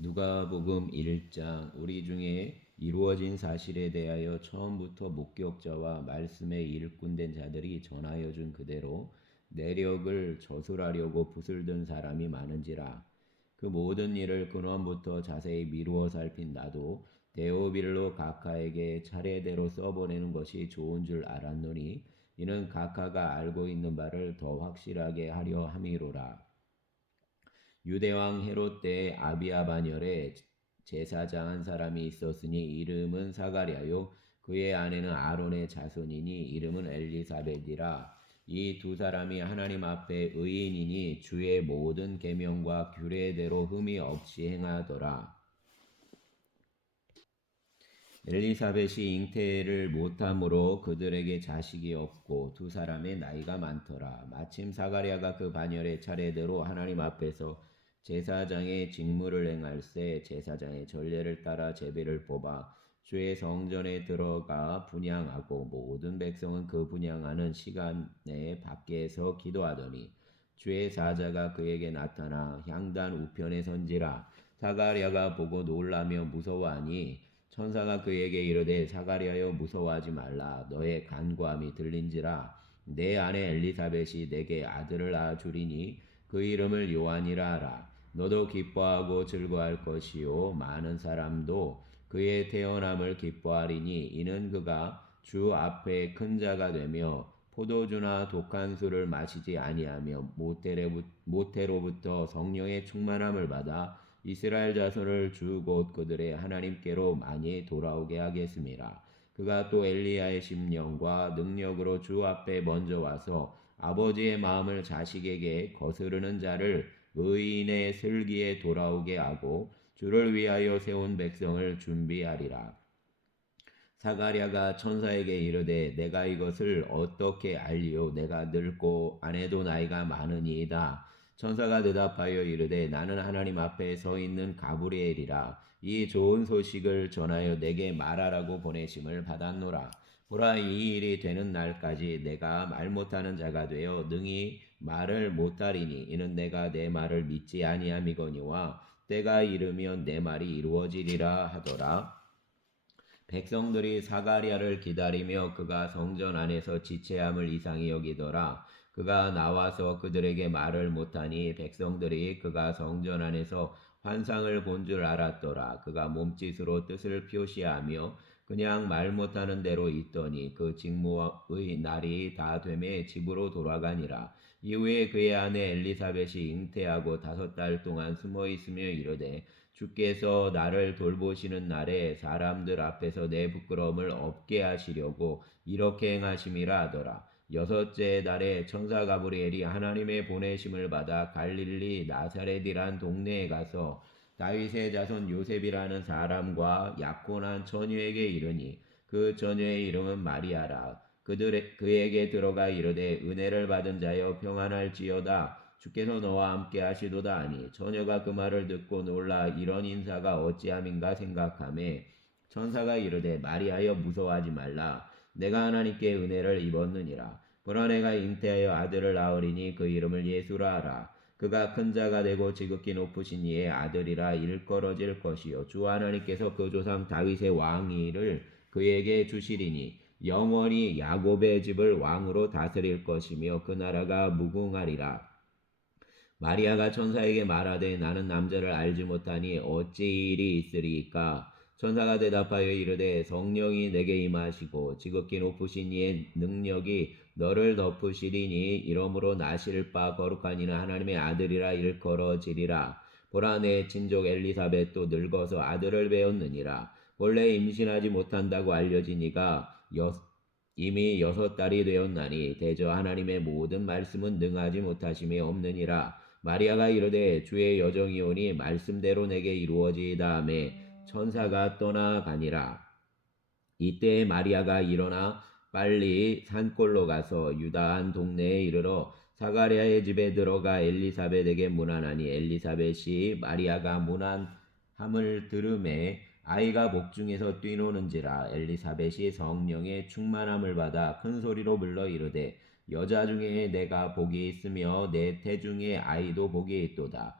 누가복음 1장. 우리 중에 이루어진 사실에 대하여 처음부터 목격자와 말씀의 일꾼된 자들이 전하여 준 그대로 내력을 저술하려고 붓을 든 사람이 많은지라. 그 모든 일을 근원부터 자세히 미루어 살핀 나도 데오빌로 각하에게 차례대로 써보내는 것이 좋은 줄 알았노니 이는 각하가 알고 있는 바를 더 확실하게 하려 함이로라. 유대왕 헤롯 때에 아비야 반열에 제사장 한 사람이 있었으니 이름은 사가랴요 그의 아내는 아론의 자손이니 이름은 엘리사벳이라. 이 두 사람이 하나님 앞에 의인이니 주의 모든 계명과 규례대로 흠이 없이 행하더라. 엘리사벳이 잉태를 못함으로 그들에게 자식이 없고 두 사람의 나이가 많더라. 마침 사가랴가 그 반열의 차례대로 하나님 앞에서 제사장의 직무를 행할세 제사장의 전례를 따라 제비를 뽑아 주의 성전에 들어가 분향하고 모든 백성은 그 분향하는 시간에 밖에서 기도하더니 주의 사자가 그에게 나타나 향단 우편에 선지라. 사가랴가 보고 놀라며 무서워하니 천사가 그에게 이르되 사가랴여 무서워하지 말라. 너의 간구함이 들린지라. 내 아내 엘리사벳이 내게 아들을 낳아주리니 그 이름을 요한이라 하라. 너도 기뻐하고 즐거워할 것이요 많은 사람도 그의 태어남을 기뻐하리니 이는 그가 주 앞에 큰 자가 되며 포도주나 독한 술을 마시지 아니하며 모태로부터 성령의 충만함을 받아 이스라엘 자손을 주 곧 그들의 하나님께로 많이 돌아오게 하겠습니다. 그가 또 엘리야의 심령과 능력으로 주 앞에 먼저 와서 아버지의 마음을 자식에게 거스르는 자를 의인의 슬기에 돌아오게 하고 주를 위하여 세운 백성을 준비하리라. 사가랴가 천사에게 이르되 내가 이것을 어떻게 알리오? 내가 늙고 아내도 나이가 많으니이다. 천사가 대답하여 이르되 나는 하나님 앞에 서 있는 가브리엘이라. 이 좋은 소식을 전하여 내게 말하라고 보내심을 받았노라. 보라, 이 일이 되는 날까지 내가 말 못하는 자가 되어 능히 말을 못하리니 이는 내가 내 말을 믿지 아니함이거니와 때가 이르면 내 말이 이루어지리라 하더라. 백성들이 사가랴를 기다리며 그가 성전 안에서 지체함을 이상히 여기더라. 그가 나와서 그들에게 말을 못하니 백성들이 그가 성전 안에서 환상을 본 줄 알았더라. 그가 몸짓으로 뜻을 표시하며 그냥 말 못하는 대로 있더니 그 직무의 날이 다 되매 집으로 돌아가니라. 이후에 그의 아내 엘리사벳이 잉태하고 5달 동안 숨어 있으며 이르되 주께서 나를 돌보시는 날에 사람들 앞에서 내 부끄러움을 없게 하시려고 이렇게 행하심이라 하더라. 6째 달에 천사 가브리엘이 하나님의 보내심을 받아 갈릴리 나사렛이란 동네에 가서 다윗의 자손 요셉이라는 사람과 약혼한 처녀에게 이르니 그 처녀의 이름은 마리아라. 그에게 들어가 이르되 은혜를 받은 자여 평안할지어다. 주께서 너와 함께 하시도다 하니 처녀가 그 말을 듣고 놀라 이런 인사가 어찌함인가 생각하매 천사가 이르되 마리아여 무서워하지 말라. 내가 하나님께 은혜를 입었느니라. 보라, 내가 잉태하여 아들을 낳으리니 그 이름을 예수라 하라. 그가 큰 자가 되고 지극히 높으신 이의 아들이라 일컬어질 것이요 주 하나님께서 그 조상 다윗의 왕위를 그에게 주시리니 영원히 야곱의 집을 왕으로 다스릴 것이며 그 나라가 무궁하리라. 마리아가 천사에게 말하되 나는 남자를 알지 못하니 어찌 이 일이 있으리이까? 천사가 대답하여 이르되 성령이 내게 임하시고 지극히 높으신 이의 능력이 너를 덮으시리니 이러므로 나실 바 거룩한 이는 하나님의 아들이라 일컬어지리라. 보라, 내 친족 엘리사벳도 늙어서 아들을 배웠느니라. 본래 임신하지 못한다고 알려진 이가 이미 6달이 되었나니 대저 하나님의 모든 말씀은 능하지 못하심이 없느니라. 마리아가 이르되 주의 여정이 오니 말씀대로 내게 이루어지이다 하매 천사가 떠나가니라. 이때 마리아가 일어나 빨리 산골로 가서 유다 한 동네에 이르러 사가랴의 집에 들어가 엘리사벳에게 문안하니 엘리사벳이 마리아가 문안함을 들음에 아이가 복중에서 뛰노는지라. 엘리사벳이 성령의 충만함을 받아 큰 소리로 불러 이르되 여자 중에 내가 복이 있으며 내 태중에 아이도 복이 있도다.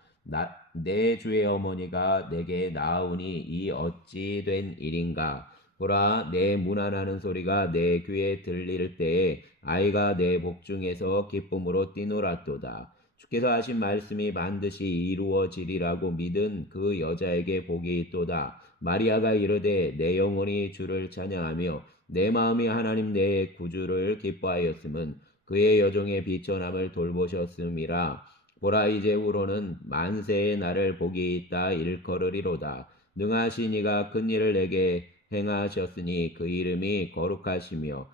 내 주의 어머니가 내게 낳으니 이 어찌 된 일인가. 보라, 내 문안하는 소리가 내 귀에 들릴 때에 아이가 내 복중에서 기쁨으로 뛰놀았도다. 주께서 하신 말씀이 반드시 이루어지리라고 믿은 그 여자에게 복이 있도다. 마리아가 이르되 내 영혼이 주를 찬양하며 내 마음이 하나님 내 구주를 기뻐하였음은 그의 여종의 비천함을 돌보셨음이라. 보라, 이제후로는 만세의 나를 복이 있다 일컬으리로다. 능하신 이가 큰 일을 내게 행하셨으니 그 이름이 거룩하시며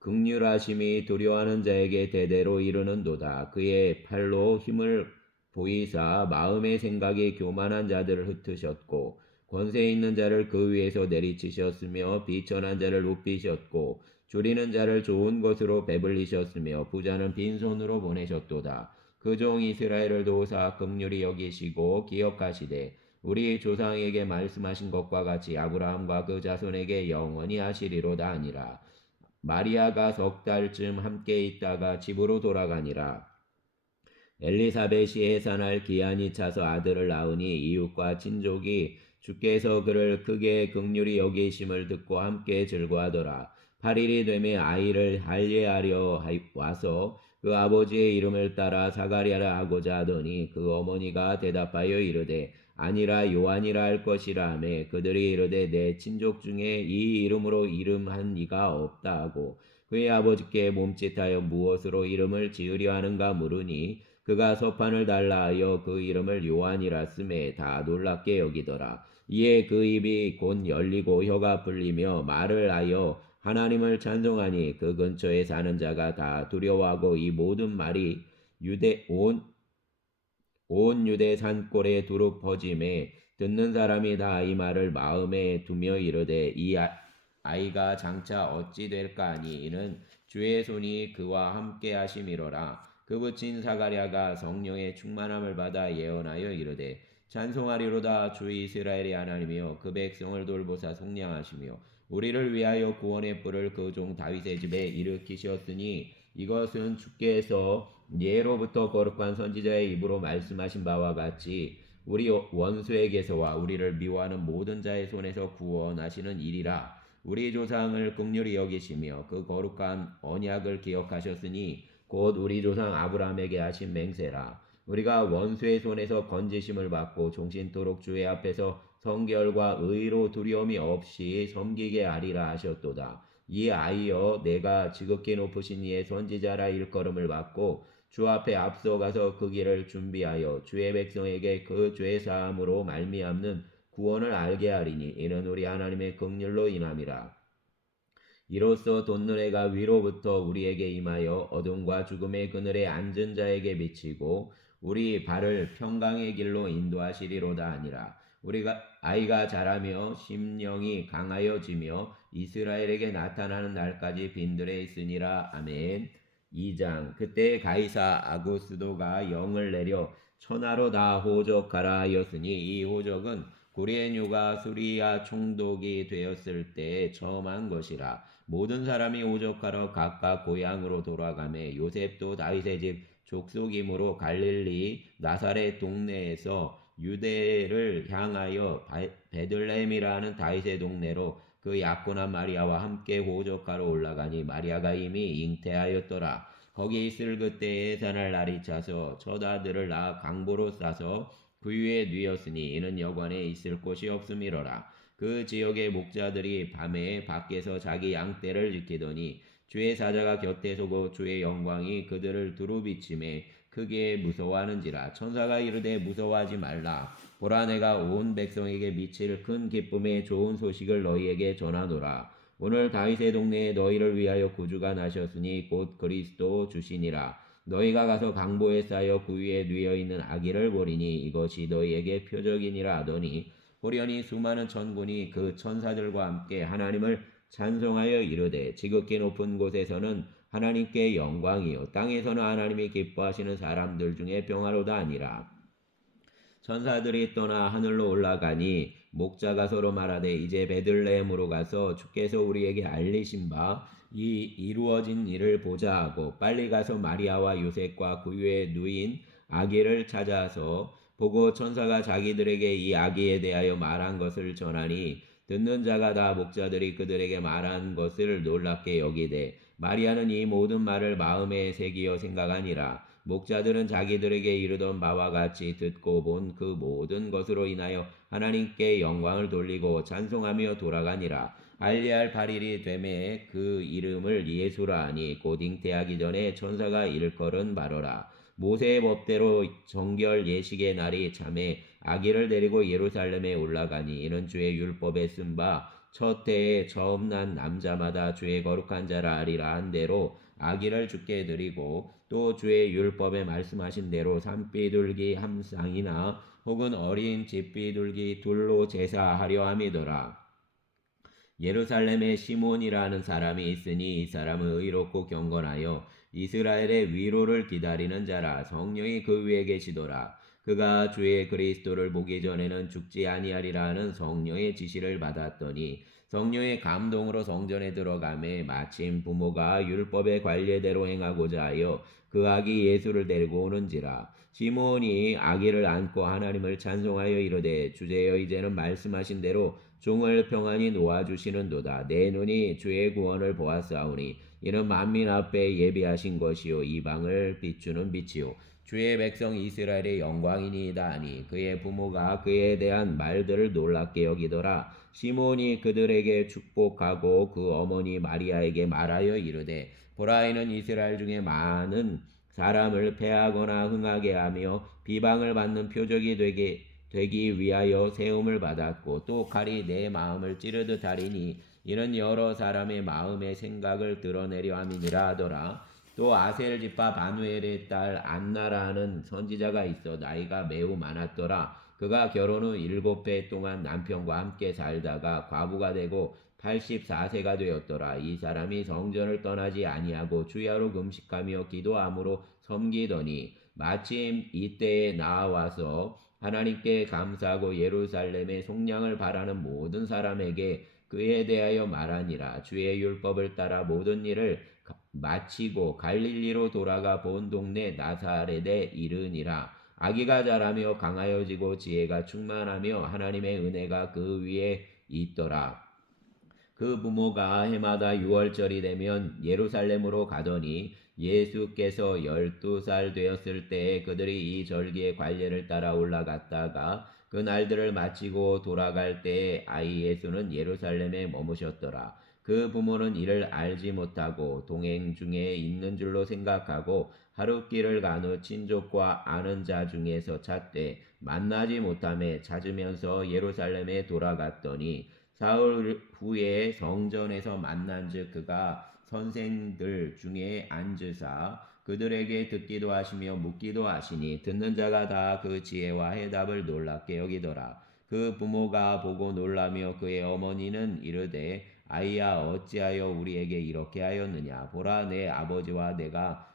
극률하심이 두려워하는 자에게 대대로 이르는도다. 그의 팔로 힘을 보이사 마음의 생각이 교만한 자들을 흩으셨고 권세 있는 자를 그 위에서 내리치셨으며 비천한 자를 높이셨고 줄이는 자를 좋은 것으로 배불리셨으며 부자는 빈손으로 보내셨도다. 그 종 이스라엘을 도우사 긍휼히 여기시고 기억하시되 우리 조상에게 말씀하신 것과 같이 아브라함과 그 자손에게 영원히 하시리로다 하니라. 마리아가 석 달쯤 함께 있다가 집으로 돌아가니라. 엘리사벳이 해산할 기한이 차서 아들을 낳으니 이웃과 친족이 주께서 그를 크게 긍휼히 여기심을 듣고 함께 즐거워하더라. 8일이 되매 아이를 할례하려 와서 그 아버지의 이름을 따라 사가랴라 하고자 하더니 그 어머니가 대답하여 이르되 아니라 요한이라 할 것이라 하매 그들이 이르되 내 친족 중에 이 이름으로 이름한 이가 없다 하고 그의 아버지께 몸짓하여 무엇으로 이름을 지으려 하는가 물으니 그가 서판을 달라 하여 그 이름을 요한이라 쓰매 다 놀랍게 여기더라. 이에 그 입이 곧 열리고 혀가 풀리며 말을 하여 하나님을 찬송하니 그 근처에 사는 자가 다 두려워하고 이 모든 말이 온 유대 산골에 두루 퍼짐에 듣는 사람이 다 이 말을 마음에 두며 이르되 이 아이가 장차 어찌 될까 하니 이는 주의 손이 그와 함께 하심이로라. 그 붙인 사가랴가 성령의 충만함을 받아 예언하여 이르되 찬송하리로다. 주 이스라엘의 하나님이여 그 백성을 돌보사 속량하시며 우리를 위하여 구원의 뿔을 그 종 다윗의 집에 일으키셨으니 이것은 주께서 예로부터 거룩한 선지자의 입으로 말씀하신 바와 같이 우리 원수에게서와 우리를 미워하는 모든 자의 손에서 구원하시는 일이라. 우리 조상을 긍휼히 여기시며 그 거룩한 언약을 기억하셨으니 곧 우리 조상 아브라함에게 하신 맹세라. 우리가 원수의 손에서 건지심을 받고 종신토록 주의 앞에서 성결과 의로 두려움이 없이 섬기게 하리라 하셨도다. 이 아이여 내가 지극히 높으신 이의 선지자라 일컬음을 받고 주 앞에 앞서가서 그 길을 준비하여 주의 백성에게 그 죄 사함으로 말미암는 구원을 알게 하리니 이는 우리 하나님의 긍휼로 인함이라. 이로써 돋는 해가 위로부터 우리에게 임하여 어둠과 죽음의 그늘에 앉은 자에게 비치고 우리 발을 평강의 길로 인도하시리로다 하니라. 우리가 아이가 자라며 심령이 강하여지며 이스라엘에게 나타나는 날까지 빈들에 있으니라. 아멘. 2장. 그때 가이사 아구스도가 영을 내려 천하로 다 호적하라 하였으니 이 호적은 구레뉴가 수리아 총독이 되었을 때에 처음 한 것이라. 모든 사람이 호적하러 각각 고향으로 돌아가매 요셉도 다윗의 집 족속이므로 갈릴리 나사렛 동네에서 유대를 향하여 베들레헴이라는 다윗의 동네로 그 약혼한 마리아와 함께 호적하러 올라가니 마리아가 이미 잉태하였더라. 거기 있을 그때에 해산할 날이 차서 첫 아들을 낳아 강보로 싸서 그 위에 뉘었으니 이는 여관에 있을 곳이 없음이로라. 그 지역의 목자들이 밤에 밖에서 자기 양떼를 지키더니 주의 사자가 곁에 서고 주의 영광이 그들을 두루 비침에 크게 무서워하는지라. 천사가 이르되 무서워하지 말라. 보라 내가 온 백성에게 미칠 큰 기쁨의 좋은 소식을 너희에게 전하노라. 오늘 다윗의 동네에 너희를 위하여 구주가 나셨으니 곧 그리스도 주시니라. 너희가 가서 강보에 쌓여 그 위에 뉘어 있는 아기를 보리니 이것이 너희에게 표적이니라 하더니 호련히 수많은 천군이 그 천사들과 함께 하나님을 찬송하여 이르되 지극히 높은 곳에서는 하나님께 영광이요 땅에서는 하나님이 기뻐하시는 사람들 중에 평화로다 하니라. 천사들이 떠나 하늘로 올라가니 목자가 서로 말하되 이제 베들레헴으로 가서 주께서 우리에게 알리신 바 이 이루어진 일을 보자 하고 빨리 가서 마리아와 요셉과 그 위에 누인 아기를 찾아서 보고 천사가 자기들에게 이 아기에 대하여 말한 것을 전하니 듣는 자가 다 목자들이 그들에게 말한 것을 놀랍게 여기되 마리아는 이 모든 말을 마음에 새기어 생각하니라. 목자들은 자기들에게 이르던 바와 같이 듣고 본 그 모든 것으로 인하여 하나님께 영광을 돌리고 찬송하며 돌아가니라. 알리알 8일이 되매 그 이름을 예수라 하니 곧 잉태하기 전에 천사가 일컬은 바로라. 모세의 법대로 정결 예식의 날이 참에 아기를 데리고 예루살렘에 올라가니 이는 주의 율법에 쓴 바 첫 해에 처음 난 남자마다 주의 거룩한 자라 하리라 한 대로 아기를 주께 드리고 또 주의 율법에 말씀하신 대로 산비둘기 한 쌍이나 혹은 어린 집비둘기 둘로 제사하려 함이더라. 예루살렘에 시몬이라는 사람이 있으니 이 사람은 의롭고 경건하여 이스라엘의 위로를 기다리는 자라. 성령이 그 위에 계시더라. 그가 주의 그리스도를 보기 전에는 죽지 아니하리라 하는 성령의 지시를 받았더니 성령의 감동으로 성전에 들어가매 마침 부모가 율법의 관례대로 행하고자 하여 그 아기 예수를 데리고 오는지라. 시몬이 아기를 안고 하나님을 찬송하여 이르되 주제여 이제는 말씀하신 대로 종을 평안히 놓아주시는도다. 내 눈이 주의 구원을 보았사오니 이는 만민 앞에 예비하신 것이요 이방을 비추는 빛이요 주의 백성 이스라엘의 영광이니이다 하니 그의 부모가 그에 대한 말들을 놀랍게 여기더라. 시몬이 그들에게 축복하고 그 어머니 마리아에게 말하여 이르되 보라 이는 이스라엘 중에 많은 사람을 패하거나 흥하게 하며 비방을 받는 표적이 되기 위하여 세움을 받았고 또 칼이 내 마음을 찌르듯 하리니 이는 여러 사람의 마음의 생각을 드러내려 함이니라 하더라. 또 아셀 지파 바누엘의 딸 안나라는 선지자가 있어 나이가 매우 많았더라. 그가 결혼 후 7해 동안 남편과 함께 살다가 과부가 되고 84세가 되었더라. 이 사람이 성전을 떠나지 아니하고 주야로 금식하며 기도함으로 섬기더니 마침 이때에 나와서 하나님께 감사하고 예루살렘의 속량을 바라는 모든 사람에게 그에 대하여 말하니라. 주의 율법을 따라 모든 일을 마치고 갈릴리로 돌아가 본 동네 나사렛에 이르니라. 아기가 자라며 강하여지고 지혜가 충만하며 하나님의 은혜가 그 위에 있더라. 그 부모가 해마다 6월절이 되면 예루살렘으로 가더니 예수께서 12살 되었을 때에 그들이 이 절기의 관례를 따라 올라갔다가 그 날들을 마치고 돌아갈 때에 아이 예수는 예루살렘에 머무셨더라. 그 부모는 이를 알지 못하고 동행 중에 있는 줄로 생각하고 하룻길을 간 후 친족과 아는 자 중에서 찾되 만나지 못하며 찾으면서 예루살렘에 돌아갔더니 사흘 후에 성전에서 만난즉 그가 선생들 중에 앉으사 그들에게 듣기도 하시며 묻기도 하시니 듣는 자가 다 그 지혜와 해답을 놀랍게 여기더라. 그 부모가 보고 놀라며 그의 어머니는 이르되 아이야 어찌하여 우리에게 이렇게 하였느냐 보라 내 아버지와 내가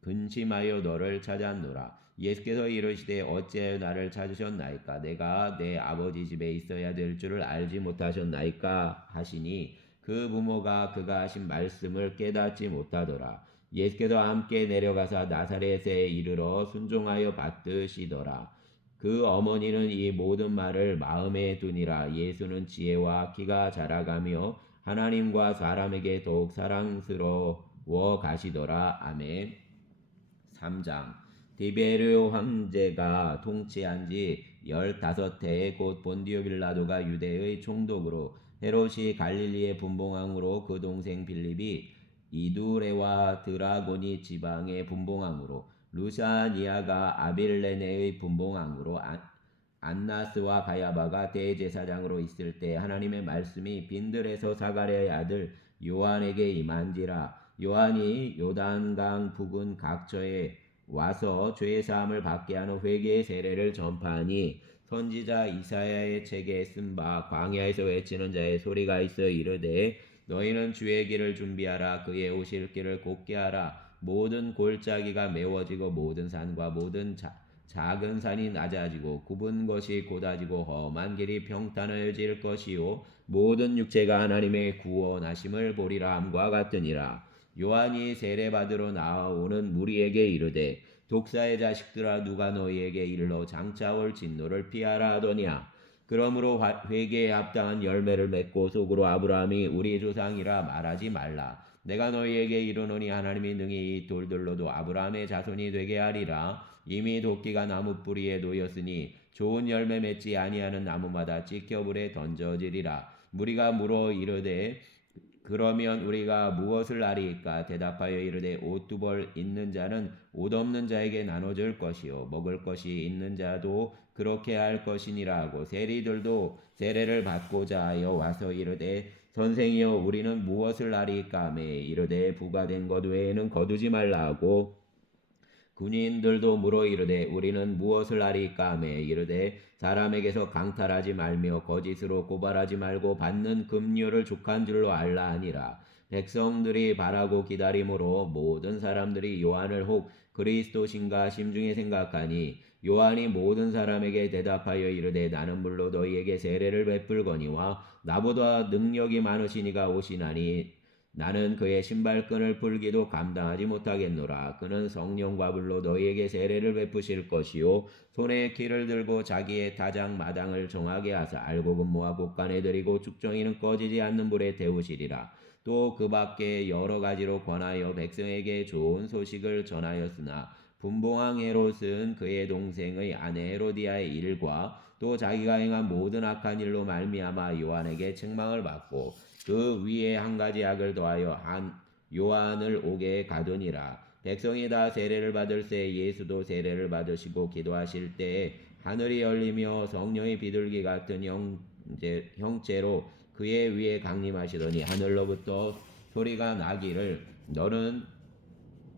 근심하여 너를 찾았노라. 예수께서 이르시되 어찌하여 나를 찾으셨나이까 내가 내 아버지 집에 있어야 될 줄을 알지 못하셨나이까 하시니 그 부모가 그가 하신 말씀을 깨닫지 못하더라. 예수께서 함께 내려가사 나사렛에 이르러 순종하여 받드시더라. 그 어머니는 이 모든 말을 마음에 두니라. 예수는 지혜와 키가 자라가며 하나님과 사람에게 더욱 사랑스러워 가시더라. 아멘. 3장 디베르 황제가 통치한 지 15해 곧 본디오 빌라도가 유대의 총독으로 헤롯이 갈릴리의 분봉왕으로 그 동생 빌립이 이두레와 드라고니 지방의 분봉왕으로 루사니아가 아빌레네의 분봉왕으로 안나스와 가야바가 대제사장으로 있을 때 하나님의 말씀이 빈들에서 사가랴의 아들 요한에게 임한지라. 요한이 요단강 부근 각처에 와서 죄 사함을 받게 하는 회개의 세례를 전파하니 선지자 이사야의 책에 쓴 바 광야에서 외치는 자의 소리가 있어 이르되 너희는 주의 길을 준비하라 그의 오실 길을 곧게 하라 모든 골짜기가 메워지고 모든 산과 모든 작은 산이 낮아지고 굽은 것이 곧아지고 험한 길이 평탄해질 것이요 모든 육체가 하나님의 구원하심을 보리라 함과 같으니라. 요한이 세례받으러 나오는 무리에게 이르되 독사의 자식들아 누가 너희에게 이르러 장차 올 진노를 피하라 하더냐. 그러므로 회개에 합당한 열매를 맺고 속으로 아브라함이 우리 조상이라 말하지 말라. 내가 너희에게 이르노니 하나님이 능히 이 돌들로도 아브라함의 자손이 되게 하리라. 이미 도끼가 나무 뿌리에 놓였으니 좋은 열매 맺지 아니하는 나무마다 찍혀 불에 던져지리라. 무리가 물어 이르되 그러면 우리가 무엇을 아리이까? 대답하여 이르되 옷 두 벌 있는 자는 옷 없는 자에게 나눠줄 것이요 먹을 것이 있는 자도 그렇게 할 것이니라 하고 세리들도 세례를 받고자 하여 와서 이르되 선생이여 우리는 무엇을 아리이까 하매 이르되 부과된 것 외에는 거두지 말라 하고 군인들도 물어 이르되 우리는 무엇을 아리까 하매 이르되 사람에게서 강탈하지 말며 거짓으로 고발하지 말고 받는 급료를 족한 줄로 알라 하니라. 백성들이 바라고 기다림으로 모든 사람들이 요한을 혹 그리스도신가 심중에 생각하니 요한이 모든 사람에게 대답하여 이르되 나는 물로 너희에게 세례를 베풀거니와 나보다 능력이 많으시니가 오시나니 나는 그의 신발끈을 풀기도 감당하지 못하겠노라. 그는 성령과 불로 너희에게 세례를 베푸실 것이요 손에 키를 들고 자기의 타작 마당을 정하게 하사 알고 근무와 곡간에 들이고 축정이는 꺼지지 않는 불에 데우시리라. 또 그 밖에 여러 가지로 권하여 백성에게 좋은 소식을 전하였으나 분봉왕 헤롯은 그의 동생의 아내 헤로디아의 일과 또 자기가 행한 모든 악한 일로 말미암아 요한에게 책망을 받고 그 위에 한 가지 악을 더하여 한 요한을 옥에 가두니라. 백성이 다 세례를 받을 새 예수도 세례를 받으시고 기도하실 때에 하늘이 열리며 성령의 비둘기 같은 형체로 그의 위에 강림하시더니 하늘로부터 소리가 나기를 너는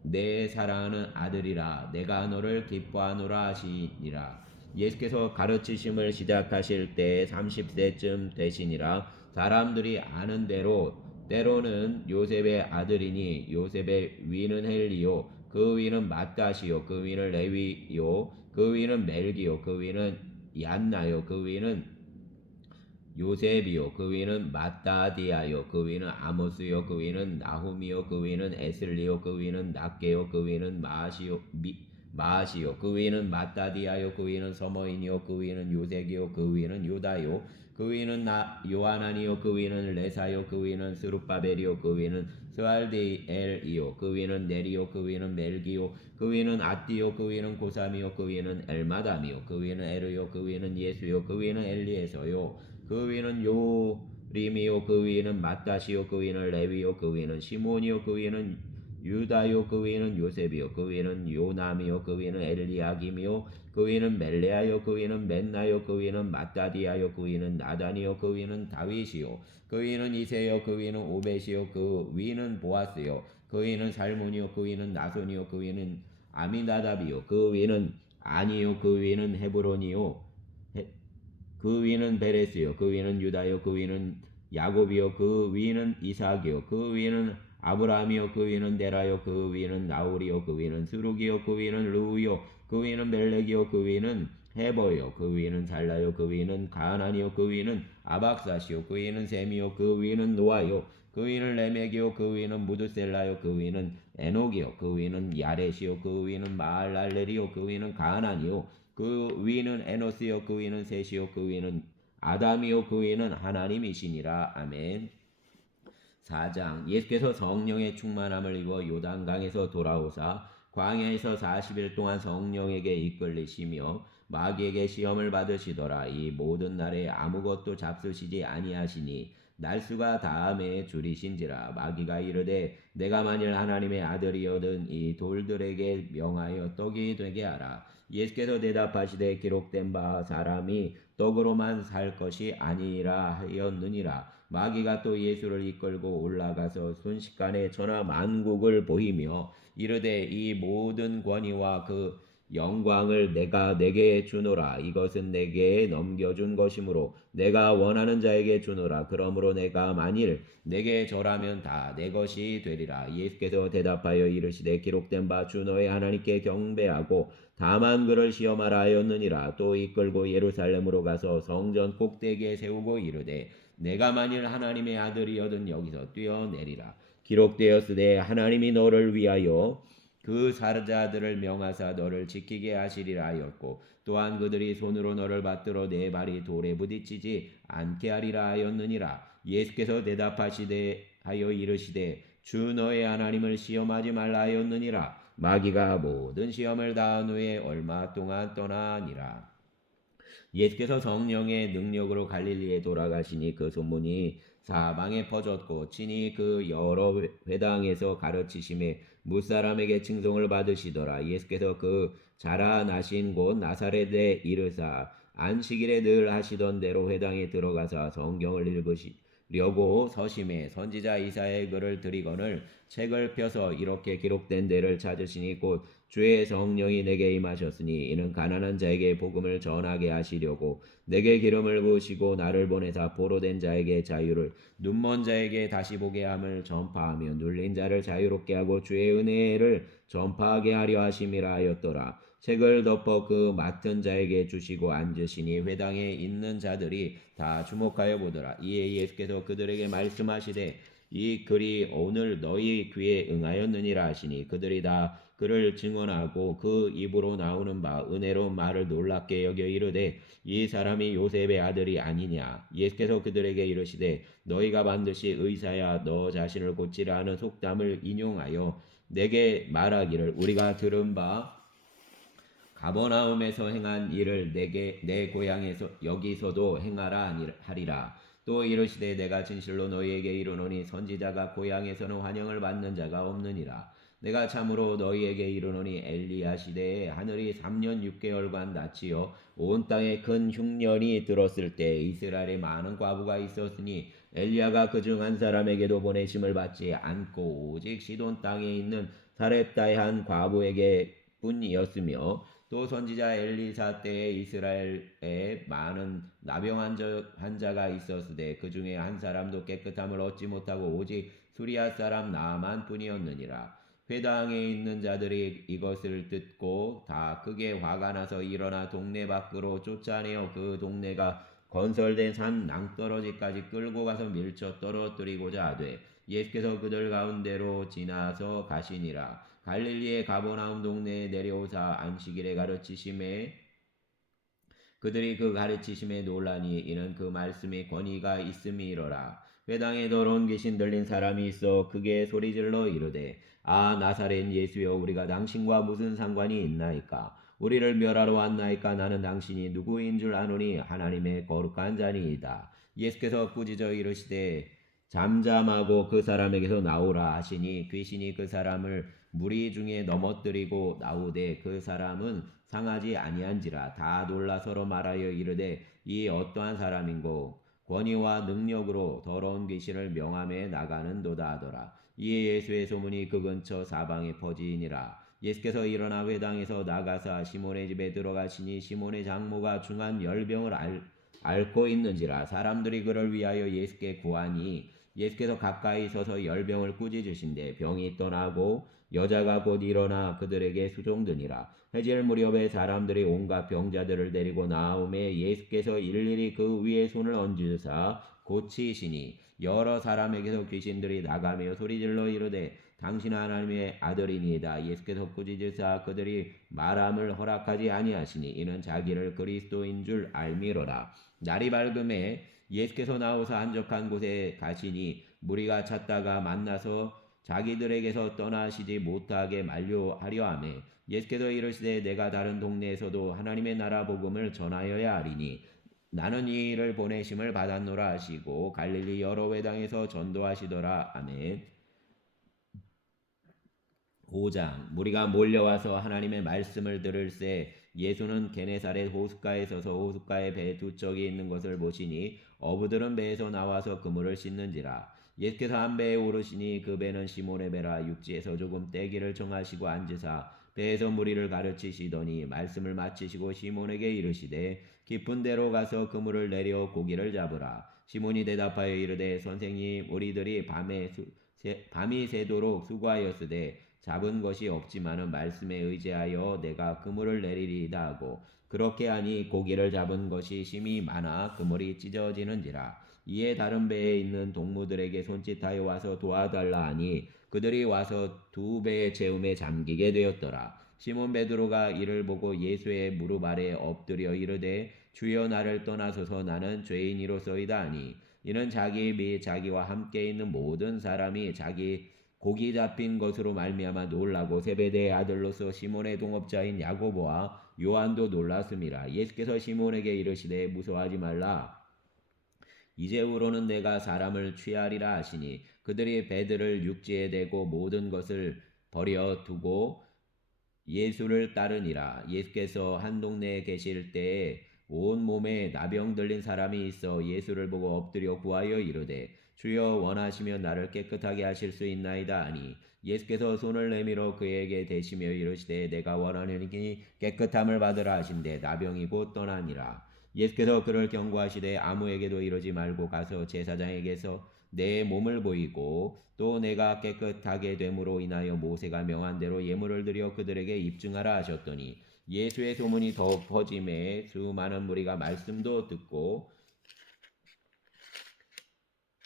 내 사랑하는 아들이라 내가 너를 기뻐하노라 하시니라. 예수께서 가르치심을 시작하실 때 30세쯤 되시니라. 사람들이 아는 대로 때로는 요셉의 아들이니 요셉의 위는 헬리요 그 위는 마따시요 그 위는 레위요 그 위는 멜기요 그 위는 얀나요 그 위는 요셉이요 그 위는 마따디아요 그 위는 아모스요 그 위는 나훔이요 그 위는 에슬리요 그 위는 낫게요 그 위는 마아시요 그 위는 마따디아요 그 위는 서머인이요 그 위는 요색이요 그 위는 유다요 그 위는 요하나니요 그 위는 레사요 그 위는 스룹바벨이요 그 위는 스알디엘이요 그 위는 네리요 그 위는 멜기요 그 위는 아띠요 그 위는 고삼이요 그 위는 엘마담이요 그 위는 에르요 그 위는 예수요 그 위는 엘리에서요 그 위는 요림이요 그 위는 마따시요 그 위는 레위요 그 위는 시몬이요 그 위는 유다요 그 위는 요셉이요 그 위는 요남이요 그 위는 엘리야김이요 그 위는 멜레아요 그 위는 맨나요 그 위는 마따디아요 그 위는 나단이요 그 위는 다윗이요 그 위는 이세요 그 위는 오벳이요 그 위는 보아스요 그 위는 살몬이요 그 위는 나손이요 그 위는 아미나답이요 그 위는 아니요 그 위는 헤브론이요 그 위는 베레스요 그 위는 유다요 그 위는 야곱이요 그 위는 이삭이요 그 위는 아브라함이요 그 위는 데라요 그 위는 나홀이요 그 위는 스룩이요 그 위는 루우요 그 위는 멜렉이요 그 위는 헤버요 그 위는 살라요 그 위는 가나니요 그 위는 아박사시요 그 위는 셈이요 그 위는 노아요 그 위는 레멕이요 그 위는 무드셀라요 그 위는 에녹이요 그 위는 야렛이요 그 위는 마할랄렐이요 그 위는 가나니요 그 위는 에노스요 그 위는 셋이요 그 위는 아담이요 그 위는 하나님이시니라. 아멘. 4장 예수께서 성령의 충만함을 입어 요단강에서 돌아오사 광야에서 40일 동안 성령에게 이끌리시며 마귀에게 시험을 받으시더라. 이 모든 날에 아무것도 잡수시지 아니하시니 날수가 다음에 줄이신지라. 마귀가 이르되 내가 만일 하나님의 아들이거든 이 돌들에게 명하여 떡이 되게 하라. 예수께서 대답하시되 기록된 바 사람이 떡으로만 살 것이 아니라 하였느니라. 마귀가 또 예수를 이끌고 올라가서 순식간에 천하 만국을 보이며 이르되 이 모든 권위와 그 영광을 내가 내게 주노라. 이것은 내게 넘겨준 것이므로 내가 원하는 자에게 주노라. 그러므로 내가 만일 내게 절하면 다 내 것이 되리라. 예수께서 대답하여 이르시되 기록된 바 주 너의 하나님께 경배하고 다만 그를 시험하라 하였느니라. 또 이끌고 예루살렘으로 가서 성전 꼭대기에 세우고 이르되 내가 만일 하나님의 아들이거든 여기서 뛰어내리라. 기록되었으되 하나님이 너를 위하여 그 사자들을 명하사 너를 지키게 하시리라 하였고 또한 그들이 손으로 너를 받들어 내 발이 돌에 부딪히지 않게 하리라 하였느니라. 예수께서 대답하시되 하여 이르시되 주 너의 하나님을 시험하지 말라 하였느니라. 마귀가 모든 시험을 다한 후에 얼마 동안 떠나니라. 예수께서 성령의 능력으로 갈릴리에 돌아가시니 그 소문이 사방에 퍼졌고 친히 그 여러 회당에서 가르치심에 무사람에게 칭송을 받으시더라. 예수께서 그 자라나신 곳 나사렛에 이르사 안식일에 늘 하시던 대로 회당에 들어가서 성경을 읽으시려고 서심해 선지자 이사야의 글을 들이거늘 책을 펴서 이렇게 기록된 데를 찾으시니 곧 주의 성령이 내게 임하셨으니 이는 가난한 자에게 복음을 전하게 하시려고 내게 기름을 부으시고 나를 보내사 보로된 자에게 자유를 눈먼 자에게 다시 보게 함을 전파하며 눌린 자를 자유롭게 하고 주의 은혜를 전파하게 하려 하심이라 하였더라. 책을 덮어 그 맡은 자에게 주시고 앉으시니 회당에 있는 자들이 다 주목하여 보더라. 이에 예수께서 그들에게 말씀하시되 이 글이 오늘 너희 귀에 응하였느니라 하시니 그들이 다 그를 증언하고 그 입으로 나오는 바 은혜로운 말을 놀랍게 여겨 이르되 이 사람이 요셉의 아들이 아니냐. 예수께서 그들에게 이르시되 너희가 반드시 의사야 너 자신을 고치라 하는 속담을 인용하여 내게 말하기를 우리가 들은 바 가버나움에서 행한 일을 내 고향에서 여기서도 행하라 하리라. 또 이르시되 내가 진실로 너희에게 이르노니 선지자가 고향에서는 환영을 받는 자가 없느니라. 내가 참으로 너희에게 이르노니 엘리야 시대에 하늘이 3년 6개월간 닫히어 온 땅에 큰 흉년이 들었을 때 이스라엘에 많은 과부가 있었으니 엘리야가 그중 한 사람에게도 보내심을 받지 않고 오직 시돈 땅에 있는 사렙다의 한 과부에게 뿐이었으며 또 선지자 엘리사 때에 이스라엘에 많은 나병 환자가 있었으되 그 중에 한 사람도 깨끗함을 얻지 못하고 오직 수리아 사람 나만 뿐이었느니라. 회당에 있는 자들이 이것을 듣고 다 크게 화가 나서 일어나 동네 밖으로 쫓아내어 그 동네가 건설된 산 낭떠러지까지 끌고 가서 밀쳐 떨어뜨리고자 하되 예수께서 그들 가운데로 지나서 가시니라. 갈릴리의 가버나움 동네에 내려오사 안식일에 가르치심에 그들이 그 가르치심에 놀라니 이는 그 말씀에 권위가 있음이로라. 회당에 더러운 귀신 들린 사람이 있어 크게 소리질러 이르되 아 나사렛 예수여 우리가 당신과 무슨 상관이 있나이까. 우리를 멸하러 왔나이까. 나는 당신이 누구인 줄 아노니 하나님의 거룩한 자니이다. 예수께서 꾸짖어 이르시되 잠잠하고 그 사람에게서 나오라 하시니 귀신이 그 사람을 무리 중에 넘어뜨리고 나오되 그 사람은 상하지 아니한지라. 다 놀라 서로 말하여 이르되 이 어떠한 사람인고 권위와 능력으로 더러운 귀신을 명함에 나가는도다 하더라. 이에 예수의 소문이 그 근처 사방에 퍼지니라. 예수께서 일어나 회당에서 나가사 시몬의 집에 들어가시니 시몬의 장모가 중한 열병을 앓고 있는지라. 사람들이 그를 위하여 예수께 구하니 예수께서 가까이 서서 열병을 꾸짖으신데 병이 떠나고 여자가 곧 일어나 그들에게 수종드니라. 해질 무렵에 사람들이 온갖 병자들을 데리고 나오매 예수께서 일일이 그 위에 손을 얹으사 고치시니 여러 사람에게서 귀신들이 나가며 소리질러 이르되 당신은 하나님의 아들이니이다. 예수께서 꾸짖으사 그들이 말함을 허락하지 아니하시니 이는 자기를 그리스도인 줄 알미로라. 날이 밝음에 예수께서 나오사 한적한 곳에 가시니 무리가 찾다가 만나서 자기들에게서 떠나시지 못하게 만류하려 하매 예수께서 이르시되 내가 다른 동네에서도 하나님의 나라 복음을 전하여야 하리니 나는 이 일을 보내심을 받았노라 하시고 갈릴리 여러 회당에서 전도하시더라. 아멘. 5장 무리가 몰려와서 하나님의 말씀을 들을새 예수는 게네사렛 호숫가에 서서 호숫가에 배 두 척이 있는 것을 보시니 어부들은 배에서 나와서 그물을 씻는지라. 예수께서 한 배에 오르시니 그 배는 시몬의 배라. 육지에서 조금 떼기를 정하시고 앉으사 배에서 무리를 가르치시더니 말씀을 마치시고 시몬에게 이르시되 깊은 데로 가서 그물을 내려 고기를 잡으라. 시몬이 대답하여 이르되 선생님 우리들이 밤이 새도록 수고하였으되 잡은 것이 없지만은 말씀에 의지하여 내가 그물을 내리리이다 하고 그렇게 하니 고기를 잡은 것이 심히 많아 그물이 찢어지는지라. 이에 다른 배에 있는 동무들에게 손짓하여 와서 도와달라 하니 그들이 와서 2배의 채움에 잠기게 되었더라. 시몬 베드로가 이를 보고 예수의 무릎 아래 엎드려 이르되 주여 나를 떠나소서 나는 죄인이로소이다 하니 이는 자기 및 자기와 함께 있는 모든 사람이 자기 고기 잡힌 것으로 말미암아 놀라고 세베대의 아들로서 시몬의 동업자인 야고보와 요한도 놀랐음이라. 예수께서 시몬에게 이르시되 무서워하지 말라. 이제후로는 내가 사람을 취하리라 하시니 그들이 배들을 육지에 대고 모든 것을 버려 두고 예수를 따르니라. 예수께서 한 동네에 계실 때에 온 몸에 나병 들린 사람이 있어 예수를 보고 엎드려 구하여 이르되 주여 원하시면 나를 깨끗하게 하실 수 있나이다 하니 예수께서 손을 내밀어 그에게 대시며 이르시되 내가 원하노니 깨끗함을 받으라 하신대 나병이 곧 떠나니라. 예수께서 그를 경고하시되 아무에게도 이러지 말고 가서 제사장에게서 내 몸을 보이고 또 내가 깨끗하게 됨으로 인하여 모세가 명한 대로 예물을 드려 그들에게 입증하라 하셨더니 예수의 소문이 더욱 퍼짐에 수많은 무리가 말씀도 듣고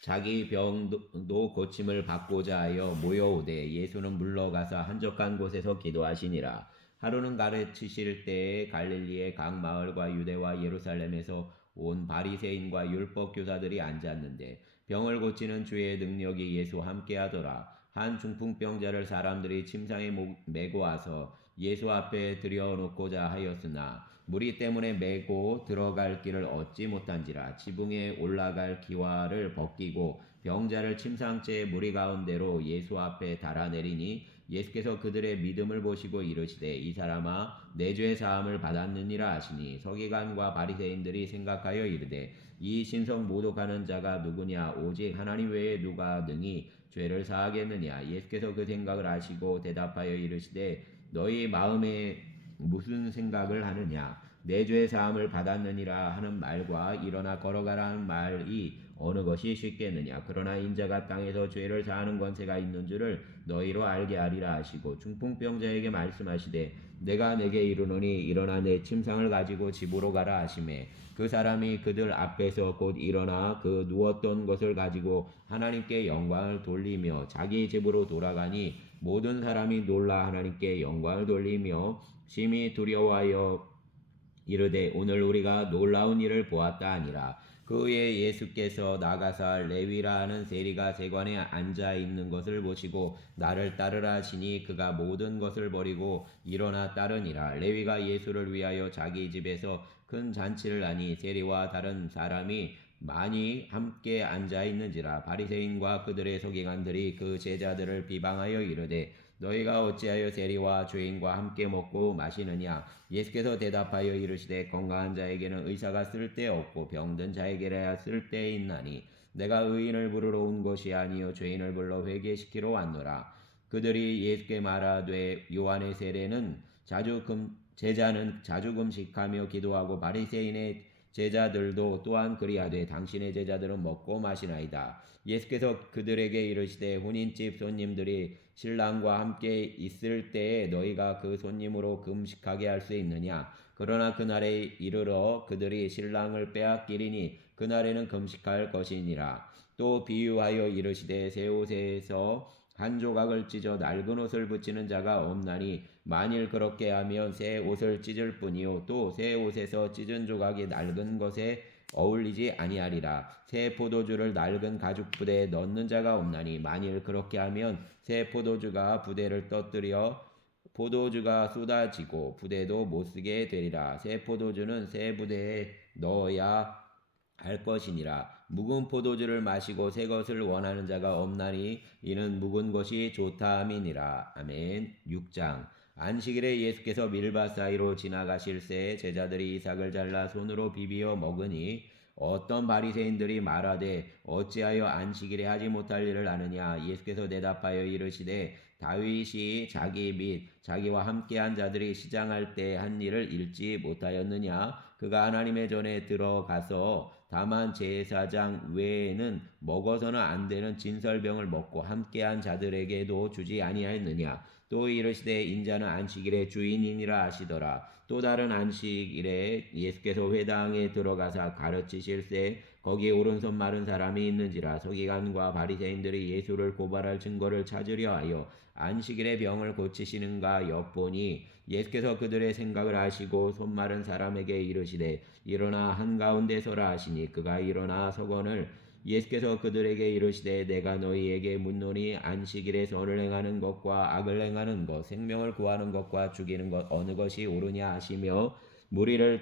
자기 병도 고침을 받고자 하여 모여오되 예수는 물러가서 한적한 곳에서 기도하시니라. 하루는 가르치실 때에 갈릴리의 각 마을과 유대와 예루살렘에서 온 바리새인과 율법 교사들이 앉았는데 병을 고치는 주의 능력이 예수와 함께하더라. 한 중풍병자를 사람들이 침상에 메고 와서 예수 앞에 들여놓고자 하였으나 무리 때문에 메고 들어갈 길을 얻지 못한지라. 지붕에 올라갈 기와를 벗기고 병자를 침상째 무리 가운데로 예수 앞에 달아내리니 예수께서 그들의 믿음을 보시고 이르시되 이 사람아 내 죄 사함을 받았느니라 하시니 서기관과 바리새인들이 생각하여 이르되 이 신성 모독하는 자가 누구냐 오직 하나님 외에 누가 능히 죄를 사하겠느냐. 예수께서 그 생각을 아시고 대답하여 이르시되 너희 마음에 무슨 생각을 하느냐. 내 죄 사함을 받았느니라 하는 말과 일어나 걸어가라 하는 말이 어느 것이 쉽겠느냐. 그러나 인자가 땅에서 죄를 사하는 권세가 있는 줄을 너희로 알게 하리라 하시고 중풍병자에게 말씀하시되 내가 내게 이르노니 일어나 내 침상을 가지고 집으로 가라 하시매 그 사람이 그들 앞에서 곧 일어나 그 누웠던 것을 가지고 하나님께 영광을 돌리며 자기 집으로 돌아가니 모든 사람이 놀라 하나님께 영광을 돌리며 심히 두려워하여 이르되 오늘 우리가 놀라운 일을 보았다 하니라. 그 후에 예수께서 나가사 레위라 하는 세리가 세관에 앉아 있는 것을 보시고 나를 따르라 하시니 그가 모든 것을 버리고 일어나 따르니라. 레위가 예수를 위하여 자기 집에서 큰 잔치를 하니 세리와 다른 사람이 많이 함께 앉아 있는지라. 바리새인과 그들의 서기관들이 그 제자들을 비방하여 이르되 너희가 어찌하여 세리와 죄인과 함께 먹고 마시느냐. 예수께서 대답하여 이르시되 건강한 자에게는 의사가 쓸데없고 병든 자에게라야 쓸데있나니 내가 의인을 부르러 온 것이 아니요 죄인을 불러 회개시키러 왔노라. 그들이 예수께 말하되 요한의 제자는 자주 금식하며 기도하고 바리새인의 제자들도 또한 그리하되 당신의 제자들은 먹고 마시나이다. 예수께서 그들에게 이르시되 혼인집 손님들이 신랑과 함께 있을 때에 너희가 그 손님으로 금식하게 할 수 있느냐. 그러나 그날에 이르러 그들이 신랑을 빼앗기리니 그날에는 금식할 것이니라. 또 비유하여 이르시되 새 옷에서 한 조각을 찢어 낡은 옷을 붙이는 자가 없나니 만일 그렇게 하면 새 옷을 찢을 뿐이요 또 새 옷에서 찢은 조각이 낡은 것에 어울리지 아니하리라. 새 포도주를 낡은 가죽 부대에 넣는 자가 없나니 만일 그렇게 하면 새 포도주가 부대를 떠뜨려 포도주가 쏟아지고 부대도 못쓰게 되리라. 새 포도주는 새 부대에 넣어야 할 것이니라. 묵은 포도주를 마시고 새 것을 원하는 자가 없나니 이는 묵은 것이 좋다 함이니라. 아멘. 6장. 안식일에 예수께서 밀밭 사이로 지나가실새 제자들이 이삭을 잘라 손으로 비비어 먹으니 어떤 바리새인들이 말하되 어찌하여 안식일에 하지 못할 일을 하느냐. 예수께서 대답하여 이르시되 다윗이 자기 및 자기와 함께한 자들이 시장할 때 한 일을 읽지 못하였느냐. 그가 하나님의 전에 들어가서 다만 제사장 외에는 먹어서는 안 되는 진설병을 먹고 함께한 자들에게도 주지 아니하였느냐. 또 이르시되 인자는 안식일의 주인이니라 하시더라. 또 다른 안식일에 예수께서 회당에 들어가사 가르치실세 거기 오른손 마른 사람이 있는지라. 서기관과 바리새인들이 예수를 고발할 증거를 찾으려 하여 안식일에 병을 고치시는가 엿보니 예수께서 그들의 생각을 아시고 손 마른 사람에게 이르시되 일어나 한가운데 서라 하시니 그가 일어나 서거늘 예수께서 그들에게 이르시되 내가 너희에게 묻노니 안식일에 선을 행하는 것과 악을 행하는 것 생명을 구하는 것과 죽이는 것 어느 것이 옳으냐 하시며 무리를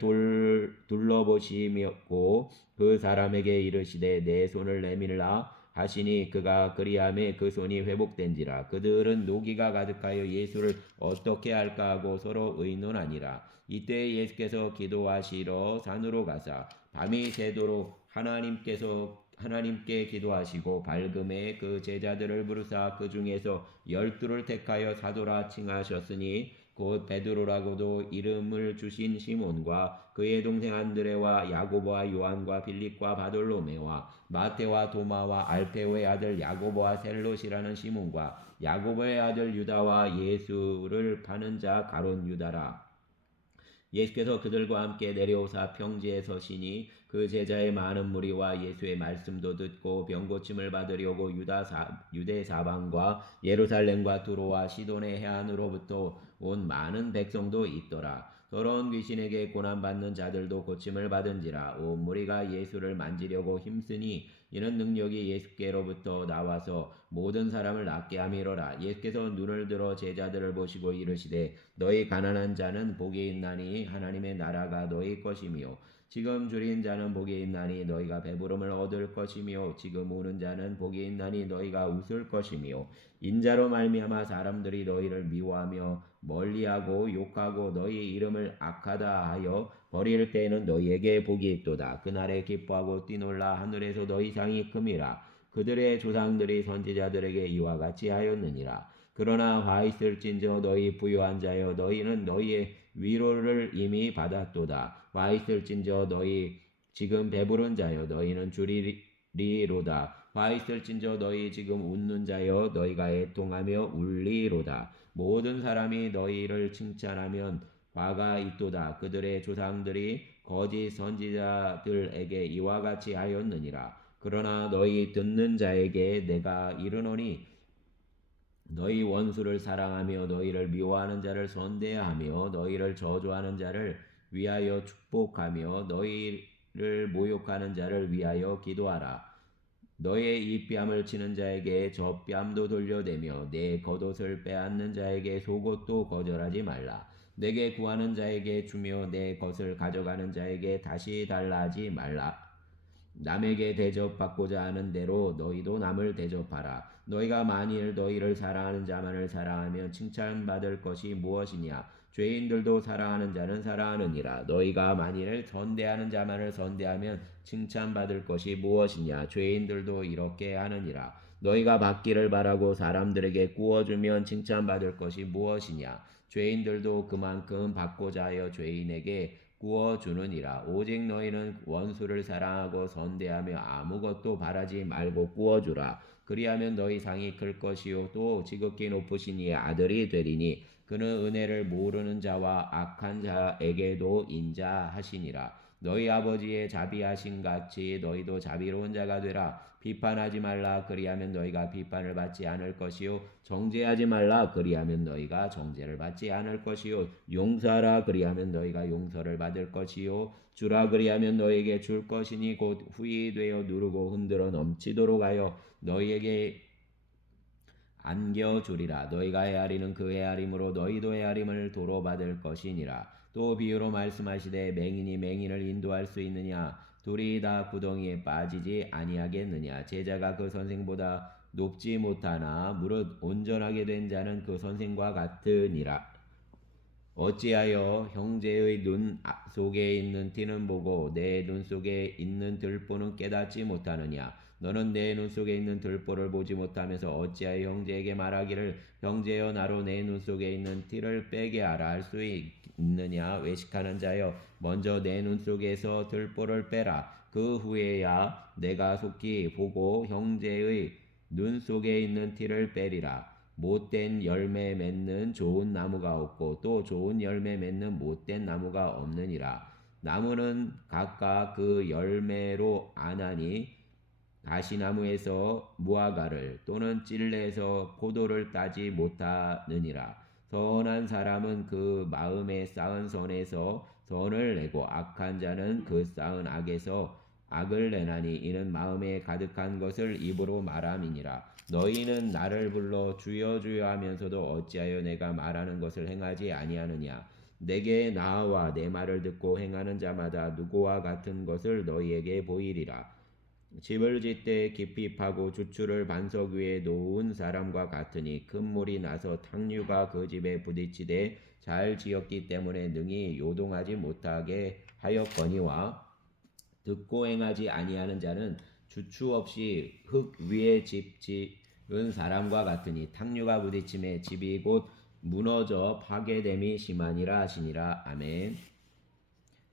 둘러보시고 그 사람에게 이르시되 내 손을 내밀라 하시니 그가 그리하매 그 손이 회복된지라. 그들은 노기가 가득하여 예수를 어떻게 할까 하고 서로 의논하니라. 이때 예수께서 기도하시러 산으로 가사 밤이 새도록 하나님께 기도하시고 밝음에 그 제자들을 부르사 그 중에서 12를 택하여 사도라 칭하셨으니 곧 베드로라고도 이름을 주신 시몬과 그의 동생 안드레와 야고보와 요한과 빌립과 바돌로메와 마테와 도마와 알페오의 아들 야고보와 셀롯이라는 시몬과 야고보의 아들 유다와 예수를 파는 자 가롯 유다라. 예수께서 그들과 함께 내려오사 평지에 서시니 그 제자의 많은 무리와 예수의 말씀도 듣고 병고침을 받으려고 유대 사방과 예루살렘과 두로와 시돈의 해안으로부터 온 많은 백성도 있더라. 더러운 귀신에게 고난받는 자들도 고침을 받은지라. 온 무리가 예수를 만지려고 힘쓰니 이는 능력이 예수께로부터 나와서 모든 사람을 낫게 함이로라. 예수께서 눈을 들어 제자들을 보시고 이르시되 너희 가난한 자는 복이 있나니 하나님의 나라가 너희 것이며 지금 줄인 자는 복이 있나니 너희가 배부름을 얻을 것이며 지금 우는 자는 복이 있나니 너희가 웃을 것이며 인자로 말미암아 사람들이 너희를 미워하며 멀리하고 욕하고 너희 이름을 악하다 하여 버릴 때에는 너희에게 복이 있도다. 그날에 기뻐하고 뛰놀라 하늘에서 너희 상이 큼이라. 그들의 조상들이 선지자들에게 이와 같이 하였느니라. 그러나 화 있을진저 너희 부유한 자여 너희는 너희의 위로를 이미 받았도다. 화 있을진저 너희 지금 배부른 자여 너희는 줄이리로다. 화 있을진저 너희 지금 웃는 자여 너희가 애통하며 울리로다. 모든 사람이 너희를 칭찬하면 화가 있도다. 그들의 조상들이 거짓 선지자들에게 이와 같이 하였느니라. 그러나 너희 듣는 자에게 내가 이르노니 너희 원수를 사랑하며 너희를 미워하는 자를 선대하며 너희를 저주하는 자를 위하여 축복하며 너희를 모욕하는 자를 위하여 기도하라. 너의 이 뺨을 치는 자에게 저 뺨도 돌려대며 내 겉옷을 빼앗는 자에게 속옷도 거절하지 말라. 내게 구하는 자에게 주며 내 것을 가져가는 자에게 다시 달라 하지 말라. 남에게 대접받고자 하는 대로 너희도 남을 대접하라. 너희가 만일 너희를 사랑하는 자만을 사랑하면 칭찬받을 것이 무엇이냐? 죄인들도 사랑하는 자는 사랑하느니라. 너희가 만일 선대하는 자만을 선대하면 칭찬받을 것이 무엇이냐? 죄인들도 이렇게 하느니라. 너희가 받기를 바라고 사람들에게 구워주면 칭찬받을 것이 무엇이냐? 죄인들도 그만큼 받고자 하여 죄인에게 구워주느니라. 오직 너희는 원수를 사랑하고 선대하며 아무것도 바라지 말고 구워주라. 그리하면 너희 상이 클 것이요 또 지극히 높으신 이의 아들이 되리니 그는 은혜를 모르는 자와 악한 자에게도 인자하시니라. 너희 아버지의 자비하신 같이 너희도 자비로운 자가 되라. 비판하지 말라. 그리하면 너희가 비판을 받지 않을 것이요 정죄하지 말라. 그리하면 너희가 정죄를 받지 않을 것이요 용서하라. 그리하면 너희가 용서를 받을 것이요 주라. 그리하면 너희에게 줄 것이니 곧 후히 되어 누르고 흔들어 넘치도록 하여 너희에게 안겨주리라. 너희가 헤아리는 그 헤아림으로 너희도 헤아림을 도로 받을 것이니라. 또 비유로 말씀하시되 맹인이 맹인을 인도할 수 있느냐? 둘이 다 구덩이에 빠지지 아니하겠느냐? 제자가 그 선생보다 높지 못하나 무릇 온전하게 된 자는 그 선생과 같으니라. 어찌하여 형제의 눈 속에 있는 티는 보고 내 눈 속에 있는 들보는 깨닫지 못하느냐? 너는 내 눈 속에 있는 들보를 보지 못하면서 어찌하여 형제에게 말하기를 형제여 나로 내 눈 속에 있는 티를 빼게 하라 할 수 있느냐? 외식하는 자여 먼저 내 눈 속에서 들보를 빼라. 그 후에야 내가 속히 보고 형제의 눈 속에 있는 티를 빼리라. 못된 열매 맺는 좋은 나무가 없고 또 좋은 열매 맺는 못된 나무가 없느니라. 나무는 각각 그 열매로 아나니 가시나무에서 무화과를 또는 찔레에서 포도를 따지 못하느니라. 선한 사람은 그 마음에 쌓은 선에서 선을 내고 악한 자는 그 쌓은 악에서 악을 내나니 이는 마음에 가득한 것을 입으로 말함이니라. 너희는 나를 불러 주여 주여 하면서도 어찌하여 내가 말하는 것을 행하지 아니하느냐. 내게 나와 내 말을 듣고 행하는 자마다 누구와 같은 것을 너희에게 보이리라. 집을 짓되 깊이 파고 주추를 반석 위에 놓은 사람과 같으니 큰 물이 나서 탕류가 그 집에 부딪히되 잘 지었기 때문에 능히 요동하지 못하게 하였거니와 듣고 행하지 아니하는 자는 주추 없이 흙 위에 집 지은 사람과 같으니 탕류가 부딪힘에 집이 곧 무너져 파괴됨이 심하니라 하시니라. 아멘.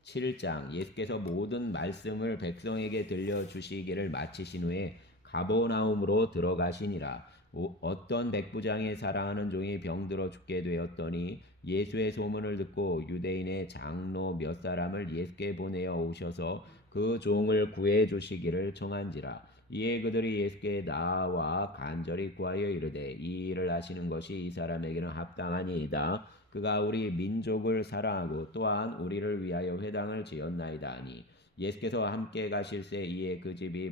7장 예수께서 모든 말씀을 백성에게 들려주시기를 마치신 후에 가버나움으로 들어가시니라. 어떤 백부장의 사랑하는 종이 병들어 죽게 되었더니 예수의 소문을 듣고 유대인의 장로 몇 사람을 예수께 보내어 오셔서 그 종을 구해 주시기를 청한지라. 이에 그들이 예수께 나와 간절히 구하여 이르되 이 일을 하시는 것이 이 사람에게는 합당하니이다. 그가 우리 민족을 사랑하고 또한 우리를 위하여 회당을 지었나이다 하니 예수께서 함께 가실새 이에 그 집이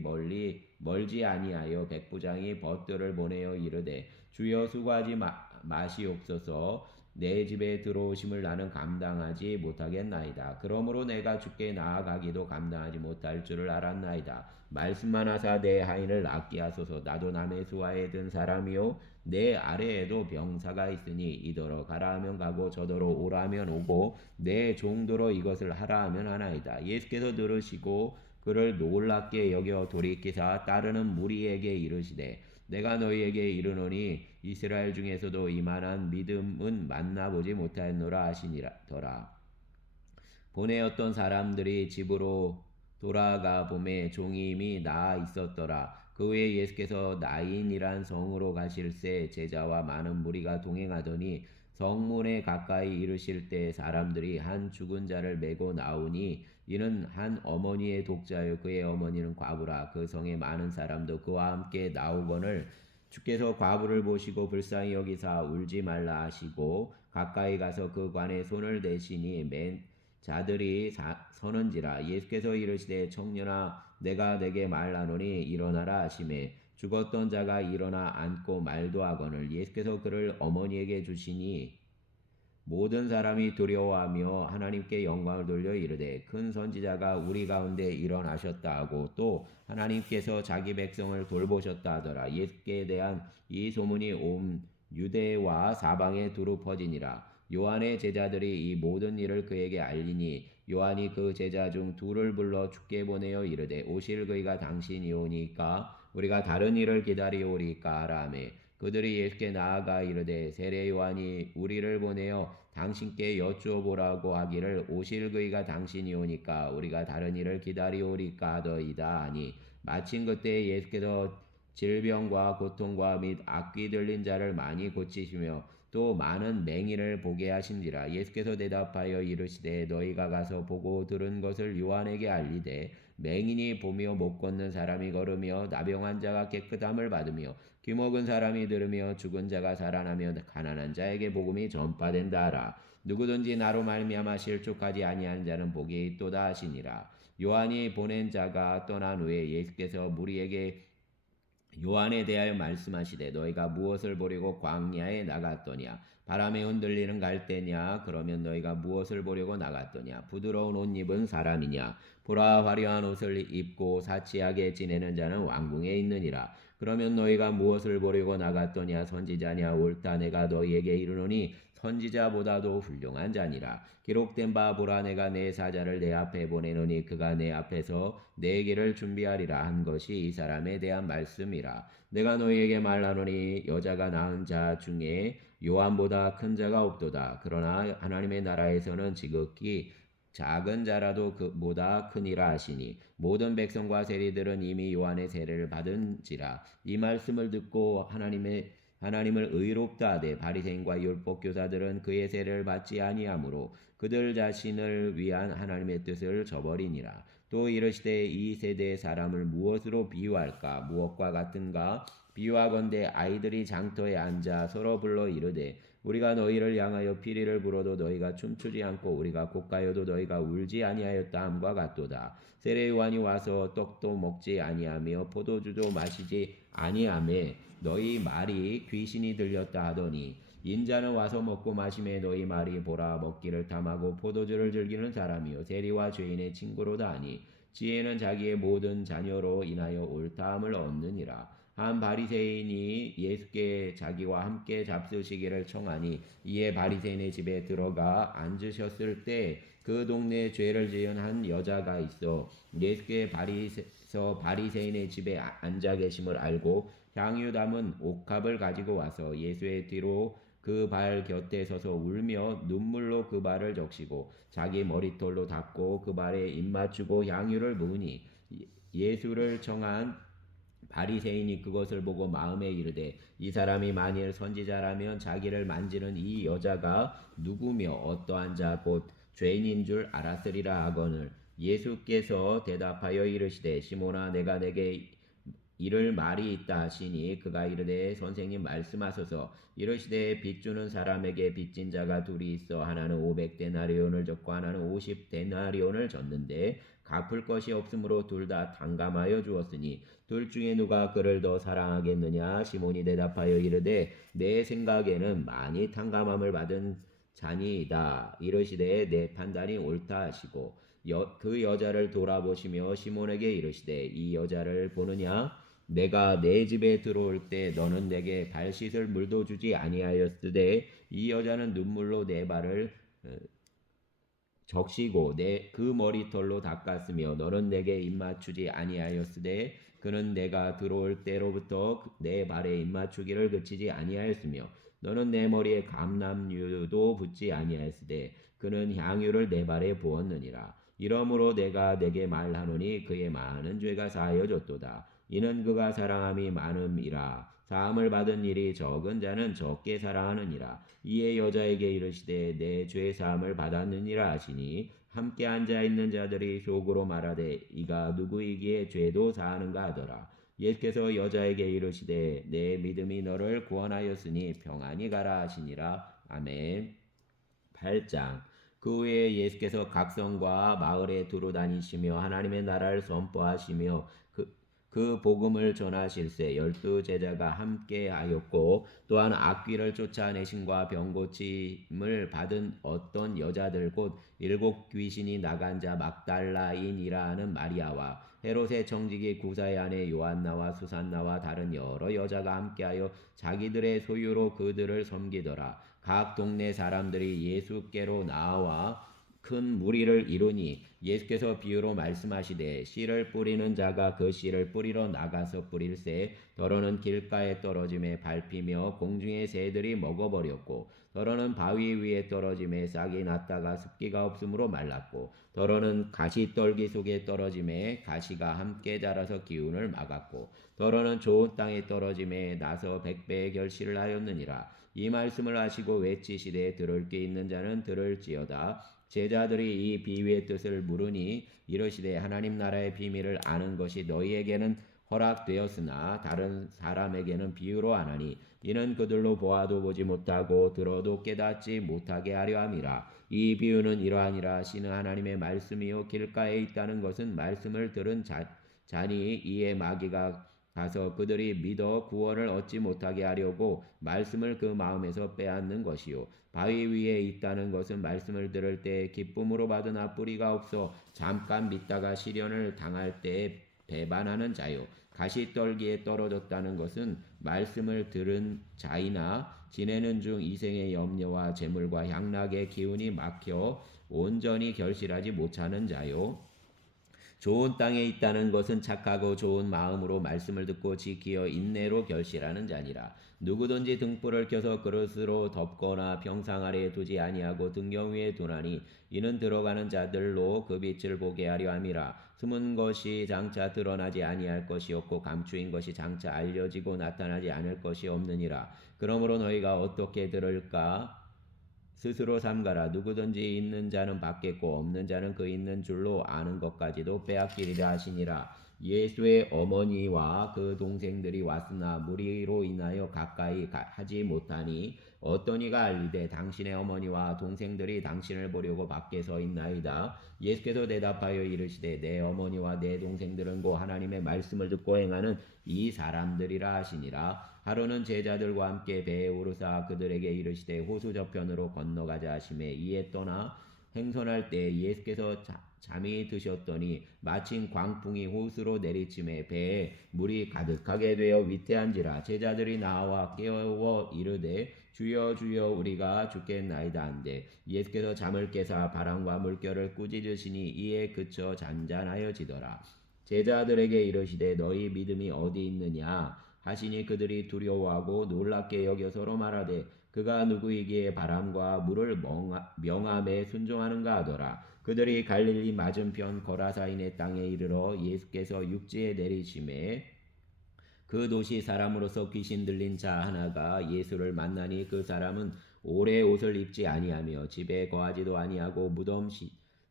멀지 아니하여 백부장이 벗들을 보내어 이르되 주여 수고하지 마시옵소서. 내 집에 들어오심을 나는 감당하지 못하겠나이다. 그러므로 내가 주께 나아가기도 감당하지 못할 줄을 알았나이다. 말씀만 하사 내 하인을 낫게 하소서. 나도 남의 수하에 든 사람이요 내 아래에도 병사가 있으니 이더러 가라 하면 가고 저더러 오라 하면 오고 내 종도로 이것을 하라 하면 하나이다. 예수께서 들으시고 그를 놀랍게 여겨 돌이키사 따르는 무리에게 이르시되 내가 너희에게 이르노니 이스라엘 중에서도 이만한 믿음은 만나보지 못하였노라 하시니더라. 보내었던 사람들이 집으로 돌아가 보매 종이 이미 나아 있었더라. 그 후에 예수께서 나인이란 성으로 가실새 제자와 많은 무리가 동행하더니 성문에 가까이 이르실 때 사람들이 한 죽은 자를 메고 나오니 이는 한 어머니의 독자요 그의 어머니는 과부라. 그 성에 많은 사람도 그와 함께 나오거늘 주께서 과부를 보시고 불쌍히 여기사 울지 말라 하시고 가까이 가서 그 관에 손을 대시니 맨 자들이 서는지라. 예수께서 이르시되 청년아 내가 내게 말하노니 일어나라 하시매 죽었던 자가 일어나 앉고 말도 하거늘 예수께서 그를 어머니에게 주시니 모든 사람이 두려워하며 하나님께 영광을 돌려 이르되 큰 선지자가 우리 가운데 일어나셨다 하고 또 하나님께서 자기 백성을 돌보셨다 하더라. 예수께 대한 이 소문이 온 유대와 사방에 두루 퍼지니라. 요한의 제자들이 이 모든 일을 그에게 알리니 요한이 그 제자 중 둘을 불러 주께 보내어 이르되 오실 그이가 당신이 오니까 우리가 다른 일을 기다리오리까 하라 하매 그들이 예수께 나아가 이르되 세례 요한이 우리를 보내어 당신께 여쭈어보라고 하기를 오실 그이가 당신이 오니까 우리가 다른 일을 기다리오리까 하더이다 하니 마침 그때 예수께서 질병과 고통과 및 악귀 들린 자를 많이 고치시며 또 많은 맹인을 보게 하신지라. 예수께서 대답하여 이르시되 너희가 가서 보고 들은 것을 요한에게 알리되 맹인이 보며 못 걷는 사람이 걸으며 나병한 자가 깨끗함을 받으며 귀먹은 사람이 들으며 죽은 자가 살아나며 가난한 자에게 복음이 전파된다 하라. 누구든지 나로 말미암아 실족하지 아니하는 자는 복이 있도다 하시니라. 요한이 보낸 자가 떠난 후에 예수께서 무리에게 요한에 대하여 말씀하시되 너희가 무엇을 보려고 광야에 나갔더냐 바람에 흔들리는 갈대냐 그러면 너희가 무엇을 보려고 나갔더냐 부드러운 옷 입은 사람이냐 보라 화려한 옷을 입고 사치하게 지내는 자는 왕궁에 있느니라. 그러면 너희가 무엇을 보려고 나갔더냐 선지자냐 옳다 내가 너희에게 이르노니 선지자보다도 훌륭한 자니라. 기록된 바 보라 내가 내 사자를 내 앞에 보내노니 그가 내 앞에서 내 길을 준비하리라 한 것이 이 사람에 대한 말씀이라. 내가 너희에게 말하노니 여자가 낳은 자 중에 요한보다 큰 자가 없도다. 그러나 하나님의 나라에서는 지극히 작은 자라도 그보다 크니라 하시니 모든 백성과 세리들은 이미 요한의 세례를 받은지라. 이 말씀을 듣고 하나님을 의롭다 하되 바리새인과 율법 교사들은 그의 세례를 받지 아니하므로 그들 자신을 위한 하나님의 뜻을 저버리니라. 또 이르시되 이 세대의 사람을 무엇으로 비유할까? 무엇과 같은가? 비유하건대 아이들이 장터에 앉아 서로 불러 이르되 우리가 너희를 향하여 피리를 불어도 너희가 춤추지 않고 우리가 곡가여도 너희가 울지 아니하였다 함과 같도다. 세례 요한이 와서 떡도 먹지 아니하며 포도주도 마시지 아니하매 너희 말이 귀신이 들렸다 하더니 인자는 와서 먹고 마시매 너희 말이 보라 먹기를 탐하고 포도주를 즐기는 사람이요 세리와 죄인의 친구로다 하니 지혜는 자기의 모든 자녀로 인하여 옳다함을 얻느니라. 한 바리새인이 예수께 자기와 함께 잡수시기를 청하니 이에 바리새인의 집에 들어가 앉으셨을 때 그 동네에 죄를 지은 한 여자가 있어 예수께 바리새인의 집에 앉아 계심을 알고 향유 담은 옥합을 가지고 와서 예수의 뒤로 그 발 곁에 서서 울며 눈물로 그 발을 적시고 자기 머리털로 닦고 그 발에 입 맞추고 향유를 부으니 예수를 청한 바리새인이 그것을 보고 마음에 이르되 이 사람이 만일 선지자라면 자기를 만지는 이 여자가 누구며 어떠한 자 곧 죄인인 줄 알았으리라 하거늘 예수께서 대답하여 이르시되 시몬아 내가 내게 이를 말이 있다 하시니 그가 이르되 선생님 말씀하소서 이르시되 빚주는 사람에게 빚진 자가 둘이 있어 하나는 500데나리온을 졌고 하나는 50데나리온을 졌는데 갚을 것이 없으므로 둘 다 탕감하여 주었으니 둘 중에 누가 그를 더 사랑하겠느냐 시몬이 대답하여 이르되 내 생각에는 많이 탕감함을 받은 자니이다 이르시되 내 판단이 옳다 하시고 그 여자를 돌아보시며 시몬에게 이르시되 이 여자를 보느냐 내가 내 집에 들어올 때 너는 내게 발 씻을 물도 주지 아니하였으되 이 여자는 눈물로 내 발을 적시고 내 그 머리털로 닦았으며 너는 내게 입맞추지 아니하였으되 그는 내가 들어올 때로부터 내 발에 입맞추기를 그치지 아니하였으며 너는 내 머리에 감람유도 붓지 아니하였으되 그는 향유를 내 발에 부었느니라. 이러므로 내가 내게 말하노니 그의 많은 죄가 사하여졌도다. 이는 그가 사랑함이 많음이라. 사함을 받은 일이 적은 자는 적게 사랑하느니라. 이에 여자에게 이르시되 내 죄 사함을 받았느니라 하시니 함께 앉아 있는 자들이 속으로 말하되 이가 누구이기에 죄도 사하는가 하더라. 예수께서 여자에게 이르시되 내 믿음이 너를 구원하였으니 평안히 가라 하시니라. 아멘. 8장 그 후에 예수께서 각성과 마을에 두루 다니시며 하나님의 나라를 선포하시며 그 복음을 전하실세 12제자가 함께 하였고 또한 악귀를 쫓아내심과 병 고침을 받은 어떤 여자들 곧 7 귀신이 나간 자 막달라인이라 하는 마리아와 헤롯의 청지기 구사의 아내 요한나와 수산나와 다른 여러 여자가 함께하여 자기들의 소유로 그들을 섬기더라. 각 동네 사람들이 예수께로 나와 큰 무리를 이루니 예수께서 비유로 말씀하시되 씨를 뿌리는 자가 그 씨를 뿌리러 나가서 뿌릴새 더러는 길가에 떨어짐에 밟히며 공중의 새들이 먹어버렸고 더러는 바위 위에 떨어짐에 싹이 났다가 습기가 없으므로 말랐고 더러는 가시떨기 속에 떨어짐에 가시가 함께 자라서 기운을 막았고 더러는 좋은 땅에 떨어짐에 나서 100배의 결실을 하였느니라. 이 말씀을 하시고 외치시되 들을 게 있는 자는 들을지어다. 제자들이 이 비유의 뜻을 물으니 이르시되 하나님 나라의 비밀을 아는 것이 너희에게는 허락되었으나 다른 사람에게는 비유로 하나니 이는 그들로 보아도 보지 못하고 들어도 깨닫지 못하게 하려 함이라. 이 비유는 이러하니라. 씨는 하나님의 말씀이요 길가에 있다는 것은 말씀을 들은 자니 이에 마귀가 가서 그들이 믿어 구원을 얻지 못하게 하려고 말씀을 그 마음에서 빼앗는 것이요 바위 위에 있다는 것은 말씀을 들을 때 기쁨으로 받으나 뿌리가 없어 잠깐 믿다가 시련을 당할 때에 배반하는 자요 가시떨기에 떨어졌다는 것은 말씀을 들은 자이나 지내는 중 이생의 염려와 재물과 향락의 기운이 막혀 온전히 결실하지 못하는 자요 좋은 땅에 있다는 것은 착하고 좋은 마음으로 말씀을 듣고 지키어 인내로 결실하는 자니라. 누구든지 등불을 켜서 그릇으로 덮거나 평상 아래에 두지 아니하고 등경 위에 두나니 이는 들어가는 자들로 그 빛을 보게 하려 함이라. 숨은 것이 장차 드러나지 아니할 것이 없고 감추인 것이 장차 알려지고 나타나지 않을 것이 없느니라. 그러므로 너희가 어떻게 들을까? 스스로 삼가라. 누구든지 있는 자는 받겠고 없는 자는 그 있는 줄로 아는 것까지도 빼앗기리라 하시니라. 예수의 어머니와 그 동생들이 왔으나 무리로 인하여 가까이 하지 못하니 어떤 이가 알리되 당신의 어머니와 동생들이 당신을 보려고 밖에 서 있나이다. 예수께서 대답하여 이르시되 내 어머니와 내 동생들은 곧 하나님의 말씀을 듣고 행하는 이 사람들이라 하시니라. 하루는 제자들과 함께 배에 오르사 그들에게 이르시되 호수 저편으로 건너가자 하시매 이에 떠나 행선할 때 예수께서 잠이 드셨더니 마침 광풍이 호수로 내리침에 배에 물이 가득하게 되어 위태한지라. 제자들이 나와 깨워 이르되 주여 주여 우리가 죽겠나이다 한데 예수께서 잠을 깨사 바람과 물결을 꾸짖으시니 이에 그쳐 잔잔하여지더라. 제자들에게 이르시되 너희 믿음이 어디 있느냐 하시니 그들이 두려워하고 놀랍게 여겨 서로 말하되 그가 누구이기에 바람과 물을 명함에 순종하는가 하더라. 그들이 갈릴리 맞은편 거라사인의 땅에 이르러 예수께서 육지에 내리심에 그 도시 사람으로서 귀신 들린 자 하나가 예수를 만나니 그 사람은 오래 옷을 입지 아니하며 집에 거하지도 아니하고 무덤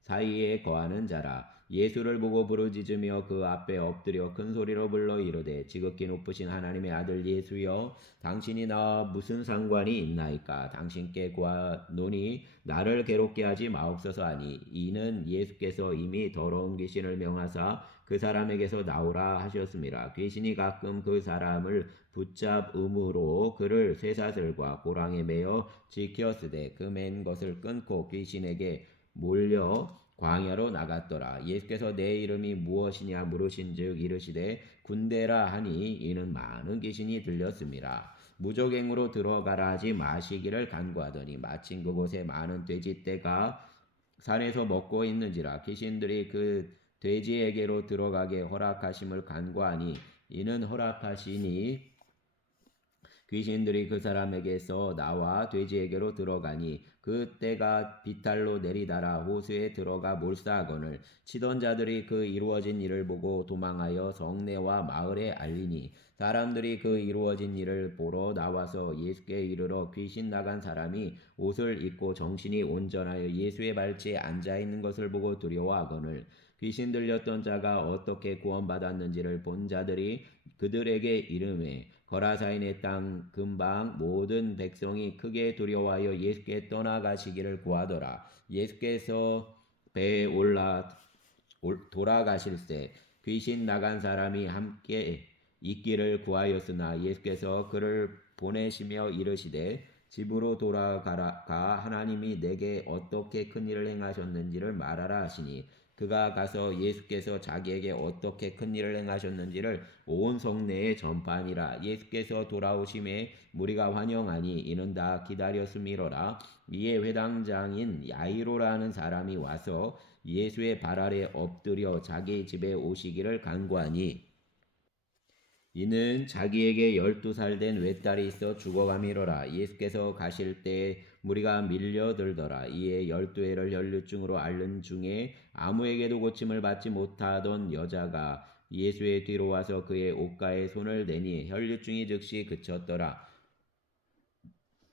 사이에 거하는 자라. 예수를 보고 부르짖으며 그 앞에 엎드려 큰 소리로 불러 이르되 지극히 높으신 하나님의 아들 예수여 당신이 나와 무슨 상관이 있나이까. 당신께 구하노니 나를 괴롭게 하지 마옵소서 하니 이는 예수께서 이미 더러운 귀신을 명하사 그 사람에게서 나오라 하셨습니다. 귀신이 가끔 그 사람을 붙잡음으로 그를 쇠사슬과 고랑에 매어 지켰으되 그 맨 것을 끊고 귀신에게 몰려 광야로 나갔더라. 예수께서 내 이름이 무엇이냐 물으신즉 이르시되 군대라 하니 이는 많은 귀신이 들렸습니다. 무적행으로 들어가라 하지 마시기를 간구하더니 마침 그곳에 많은 돼지떼가 산에서 먹고 있는지라. 귀신들이 그 돼지에게로 들어가게 허락하심을 간구하니 이는 허락하시니 귀신들이 그 사람에게서 나와 돼지에게로 들어가니 그 떼가 비탈로 내리달아 호수에 들어가 몰사하거늘 치던 자들이 그 이루어진 일을 보고 도망하여 성내와 마을에 알리니 사람들이 그 이루어진 일을 보러 나와서 예수께 이르러 귀신 나간 사람이 옷을 입고 정신이 온전하여 예수의 발치에 앉아있는 것을 보고 두려워하거늘 귀신 들렸던 자가 어떻게 구원받았는지를 본 자들이 그들에게 이르매 거라사인의 땅 근방 모든 백성이 크게 두려워하여 예수께 떠나가시기를 구하더라. 예수께서 배에 돌아가실새 귀신 나간 사람이 함께 있기를 구하였으나 예수께서 그를 보내시며 이르시되 집으로 돌아가 하나님이 내게 어떻게 큰 일을 행하셨는지를 말하라 하시니 그가 가서 예수께서 자기에게 어떻게 큰 일을 행하셨는지를 온 성내에 전파하니라. 예수께서 돌아오심에 무리가 환영하니 이는 다 기다렸음이로라. 이에 회당장인 야이로라는 사람이 와서 예수의 발 아래 엎드려 자기 집에 오시기를 간구하니 이는 자기에게 12살 된 외딸이 있어 죽어감이로라. 예수께서 가실 때에 무리가 밀려들더라. 이에 12해를 혈류증으로 앓는 중에 아무에게도 고침을 받지 못하던 여자가 예수의 뒤로 와서 그의 옷가에 손을 대니 혈류증이 즉시 그쳤더라.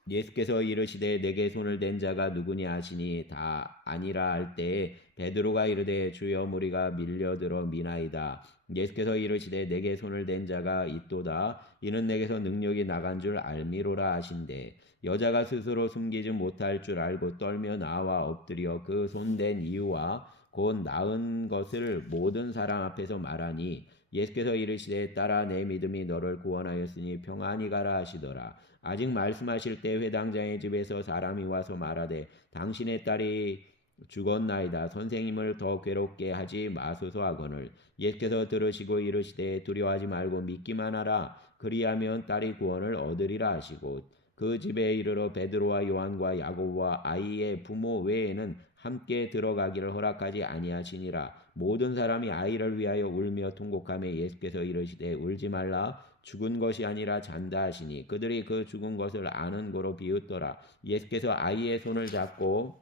예수께서 이르시되 내게 손을 댄 자가 누구냐 하시니 다 아니라 할 때에 베드로가 이르되 주여 무리가 밀려들어 미나이다. 예수께서 이르시되 내게 손을 댄 자가 있도다. 이는 내게서 능력이 나간 줄 알미로라 하신대. 여자가 스스로 숨기지 못할 줄 알고 떨며 나와 엎드려 그 손댄 이유와 곧 나은 것을 모든 사람 앞에서 말하니 예수께서 이르시되 딸아 내 믿음이 너를 구원하였으니 평안히 가라 하시더라. 아직 말씀하실 때 회당장의 집에서 사람이 와서 말하되 당신의 딸이 죽었나이다. 선생님을 더 괴롭게 하지 마소서 하거늘 예수께서 들으시고 이르시되 두려워하지 말고 믿기만 하라. 그리하면 딸이 구원을 얻으리라 하시고 그 집에 이르러 베드로와 요한과 야고보와 아이의 부모 외에는 함께 들어가기를 허락하지 아니하시니라. 모든 사람이 아이를 위하여 울며 통곡하며 예수께서 이르시되 울지 말라 죽은 것이 아니라 잔다 하시니 그들이 그 죽은 것을 아는 거로 비웃더라. 예수께서 아이의 손을 잡고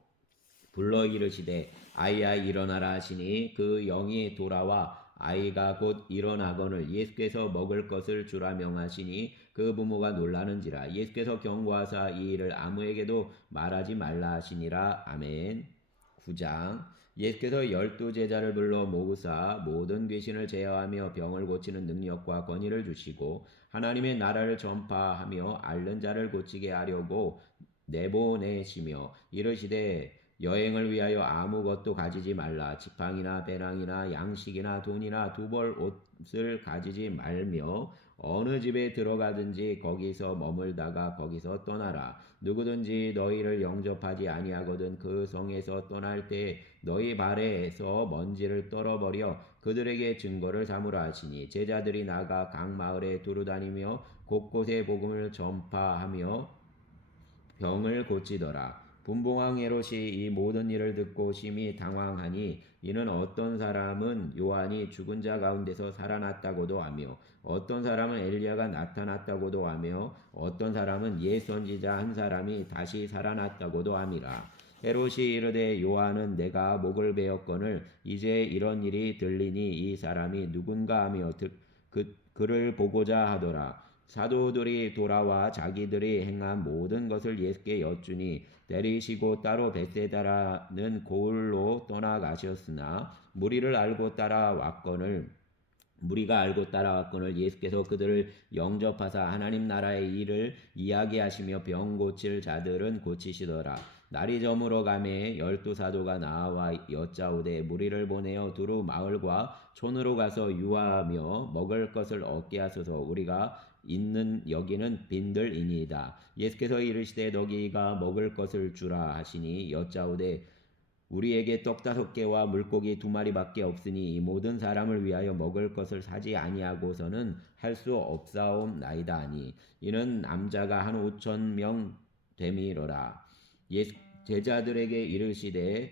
불러 이르시되 아이야 일어나라 하시니 그 영이 돌아와 아이가 곧 일어나거늘 예수께서 먹을 것을 주라 명하시니 그 부모가 놀라는지라. 예수께서 경고하사 이 일을 아무에게도 말하지 말라 하시니라. 아멘. 9장. 예수께서 12제자를 불러 모으사 모든 귀신을 제어하며 병을 고치는 능력과 권위를 주시고 하나님의 나라를 전파하며 앓는 자를 고치게 하려고 내보내시며 이르시되 여행을 위하여 아무것도 가지지 말라. 지팡이나 배낭이나 양식이나 돈이나 두 벌 옷을 가지지 말며 어느 집에 들어가든지 거기서 머물다가 거기서 떠나라. 누구든지 너희를 영접하지 아니하거든 그 성에서 떠날 때 너희 발에서 먼지를 떨어버려 그들에게 증거를 삼으라 하시니 제자들이 나가 각 마을에 두루다니며 곳곳에 복음을 전파하며 병을 고치더라. 분봉왕 헤롯이 이 모든 일을 듣고 심히 당황하니 이는 어떤 사람은 요한이 죽은 자 가운데서 살아났다고도 하며 어떤 사람은 엘리야가 나타났다고도 하며 어떤 사람은 옛 선지자 한 사람이 다시 살아났다고도 함이라. 헤롯이 이르되 요한은 내가 목을 베었거늘 이제 이런 일이 들리니 이 사람이 누군가 하며 그를 보고자 하더라. 사도들이 돌아와 자기들이 행한 모든 것을 예수께 여쭈니 내리시고 따로 벳세다라는 고을로 떠나가셨으나 무리가 알고 따라왔거늘 예수께서 그들을 영접하사 하나님 나라의 일을 이야기하시며 병 고칠 자들은 고치시더라. 날이 저물어 가매 12사도가 나와 여짜오되 무리를 보내어 두루 마을과 촌으로 가서 유하하며 먹을 것을 얻게 하소서. 우리가 있는 여기는 빈들이니이다. 예수께서 이르시되 너희가 먹을 것을 주라 하시니 여짜오되 우리에게 떡 5개와 물고기 2마리밖에 없으니 이 모든 사람을 위하여 먹을 것을 사지 아니하고서는 할 수 없사옵나이다 하니 이는 남자가 한 5,000명 됨이로라. 제자들에게 이르시되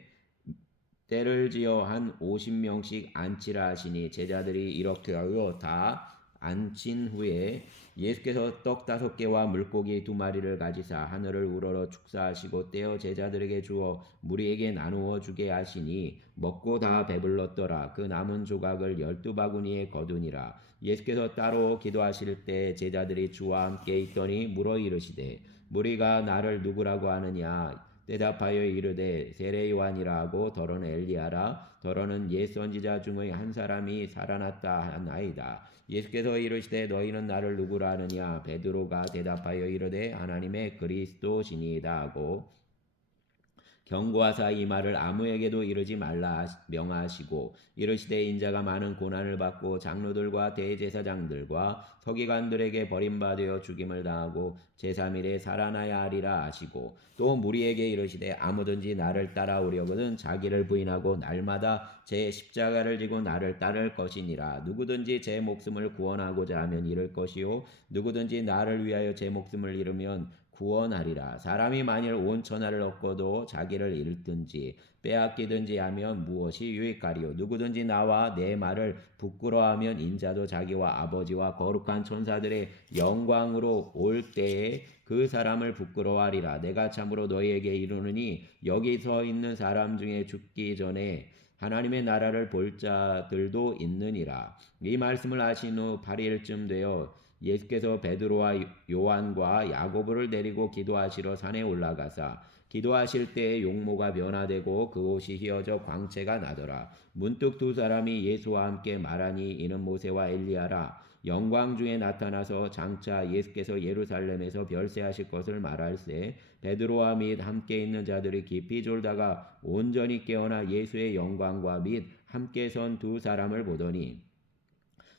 때를 지어 한 50명씩 앉히라 하시니 제자들이 이렇게 하여 다 앉힌 후에 예수께서 떡 5개와 물고기 2마리를 가지사 하늘을 우러러 축사하시고 떼어 제자들에게 주어 무리에게 나누어 주게 하시니 먹고 다 배불렀더라. 그 남은 조각을 12바구니에 거두니라. 예수께서 따로 기도하실 때 제자들이 주와 함께 있더니 물어 이르시되 무리가 나를 누구라고 하느냐. 대답하여 이르되 세례 요한이라 하고 더러는 엘리야라 더러는 옛 선지자 중의 한 사람이 살아났다 하나이다. 예수께서 이르시되 너희는 나를 누구라 하느냐. 베드로가 대답하여 이르되 하나님의 그리스도시니이다 하고 경고하사 이 말을 아무에게도 이르지 말라 명하시고 이르시되 인자가 많은 고난을 받고 장로들과 대제사장들과 서기관들에게 버림받아 죽임을 당하고 제3일에 살아나야 하리라 하시고 또 무리에게 이르시되 아무든지 나를 따라오려거든 자기를 부인하고 날마다 제 십자가를 지고 나를 따를 것이니라. 누구든지 제 목숨을 구원하고자 하면 잃을 것이요 누구든지 나를 위하여 제 목숨을 잃으면 구원하리라. 사람이 만일 온 천하를 얻고도 자기를 잃든지 빼앗기든지 하면 무엇이 유익하리요. 누구든지 나와 내 말을 부끄러워하면 인자도 자기와 아버지와 거룩한 천사들의 영광으로 올 때에 그 사람을 부끄러워하리라. 내가 참으로 너희에게 이르노니 여기 서 있는 사람 중에 죽기 전에 하나님의 나라를 볼 자들도 있느니라. 이 말씀을 하신 후 8일쯤 되어 예수께서 베드로와 요한과 야고보를 데리고 기도하시러 산에 올라가사 기도하실 때에 용모가 변화되고 그 옷이 휘어져 광채가 나더라. 문득 두 사람이 예수와 함께 말하니 이는 모세와 엘리야라. 영광 중에 나타나서 장차 예수께서 예루살렘에서 별세하실 것을 말할세 베드로와 및 함께 있는 자들이 깊이 졸다가 온전히 깨어나 예수의 영광과 및 함께 선 두 사람을 보더니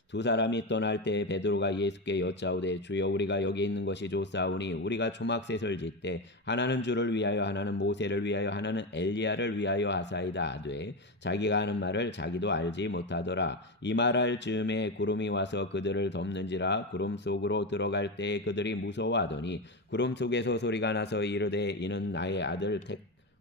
두 사람이 떠날 때 베드로가 예수께 여짜오되 주여 우리가 여기 있는 것이 좋사오니 우리가 초막셋을 짓되 하나는 주를 위하여 하나는 모세를 위하여 하나는 엘리야를 위하여 하사이다 하되 자기가 하는 말을 자기도 알지 못하더라. 이 말할 즈음에 구름이 와서 그들을 덮는지라. 구름 속으로 들어갈 때 그들이 무서워하더니 구름 속에서 소리가 나서 이르되 이는 나의 아들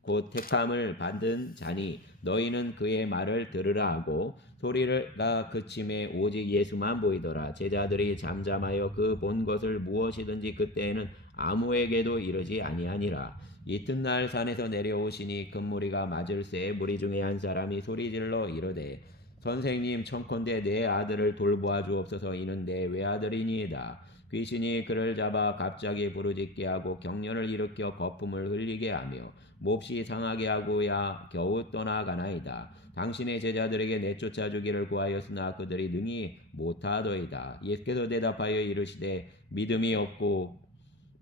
곧 택함을 받은 자니 너희는 그의 말을 들으라 하고 소리가 그침에 오직 예수만 보이더라. 제자들이 잠잠하여 그 본 것을 무엇이든지 그때에는 아무에게도 이르지 아니하니라. 이튿날 산에서 내려오시니 큰 무리가 맞을새 무리 중에 한 사람이 소리질러 이르되 선생님 청컨대 내 아들을 돌보아 주옵소서. 이는 내 외아들이니이다. 귀신이 그를 잡아 갑자기 부르짖게 하고 경련을 일으켜 거품을 흘리게 하며 몹시 상하게 하고야 겨우 떠나가나이다. 당신의 제자들에게 내쫓아 주기를 구하였으나 그들이 능히 못하더이다. 예수께서 대답하여 이르시되 믿음이 없고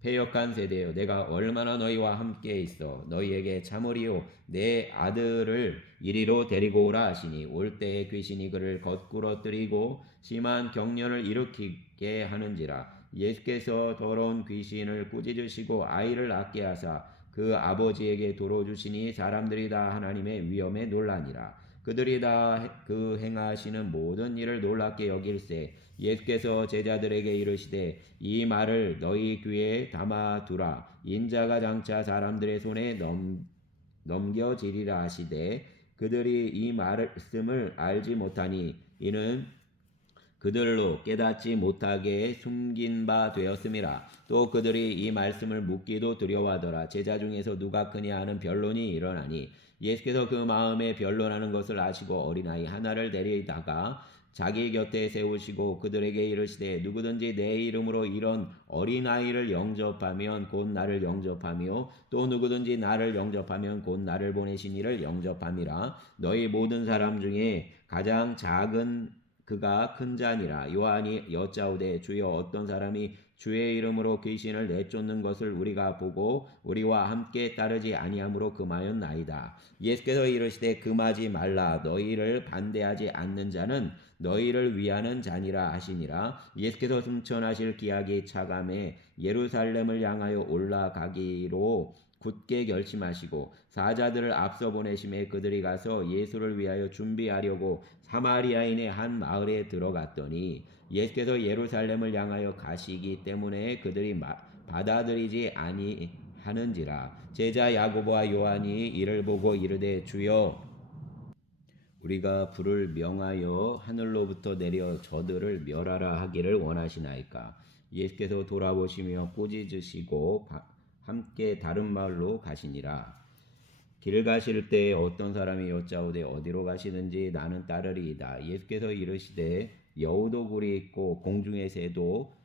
패역한 세대여, 내가 얼마나 너희와 함께 있어 너희에게 참으리요. 내 아들을 이리로 데리고 오라 하시니 올 때에 귀신이 그를 거꾸러뜨리고 심한 경련을 일으키게 하는지라. 예수께서 더러운 귀신을 꾸짖으시고 아이를 낫게 하사 그 아버지에게 도로 주시니 사람들이 다 하나님의 위엄에 놀라니라. 그들이 다 그 행하시는 모든 일을 놀랍게 여길세 예수께서 제자들에게 이르시되 이 말을 너희 귀에 담아두라. 인자가 장차 사람들의 손에 넘겨지리라 하시되 그들이 이 말씀을 알지 못하니 이는 그들로 깨닫지 못하게 숨긴 바 되었음이라. 또 그들이 이 말씀을 묻기도 두려워하더라. 제자 중에서 누가 크냐 하는 변론이 일어나니 예수께서 그 마음에 변론하는 것을 아시고 어린아이 하나를 데리다가 자기 곁에 세우시고 그들에게 이르시되 누구든지 내 이름으로 이런 어린아이를 영접하면 곧 나를 영접하며 또 누구든지 나를 영접하면 곧 나를 보내신 이를 영접함이라. 너희 모든 사람 중에 가장 작은 그가 큰 자니라. 요한이 여짜오되 주여 어떤 사람이 주의 이름으로 귀신을 내쫓는 것을 우리가 보고 우리와 함께 따르지 아니하므로 금하였나이다. 예수께서 이르시되 금하지 말라. 너희를 반대하지 않는 자는 너희를 위하는 자니라 하시니라. 예수께서 승천하실 기약이 차감해 예루살렘을 향하여 올라가기로 굳게 결심하시고 사자들을 앞서 보내심에 그들이 가서 예수를 위하여 준비하려고 사마리아인의 한 마을에 들어갔더니 예수께서 예루살렘을 향하여 가시기 때문에 그들이 받아들이지 아니하는지라. 제자 야고보와 요한이 이를 보고 이르되 주여 우리가 불을 명하여 하늘로부터 내려 저들을 멸하라 하기를 원하시나이까. 예수께서 돌아보시며 꾸짖으시고 함께 다른 마을로 가시니라. 길 가실 때에 어떤 사람이 여짜오되 어디로 가시는지 나는 따르리이다. 예수께서 이르시되 여우도 굴이 있고 공중의 새도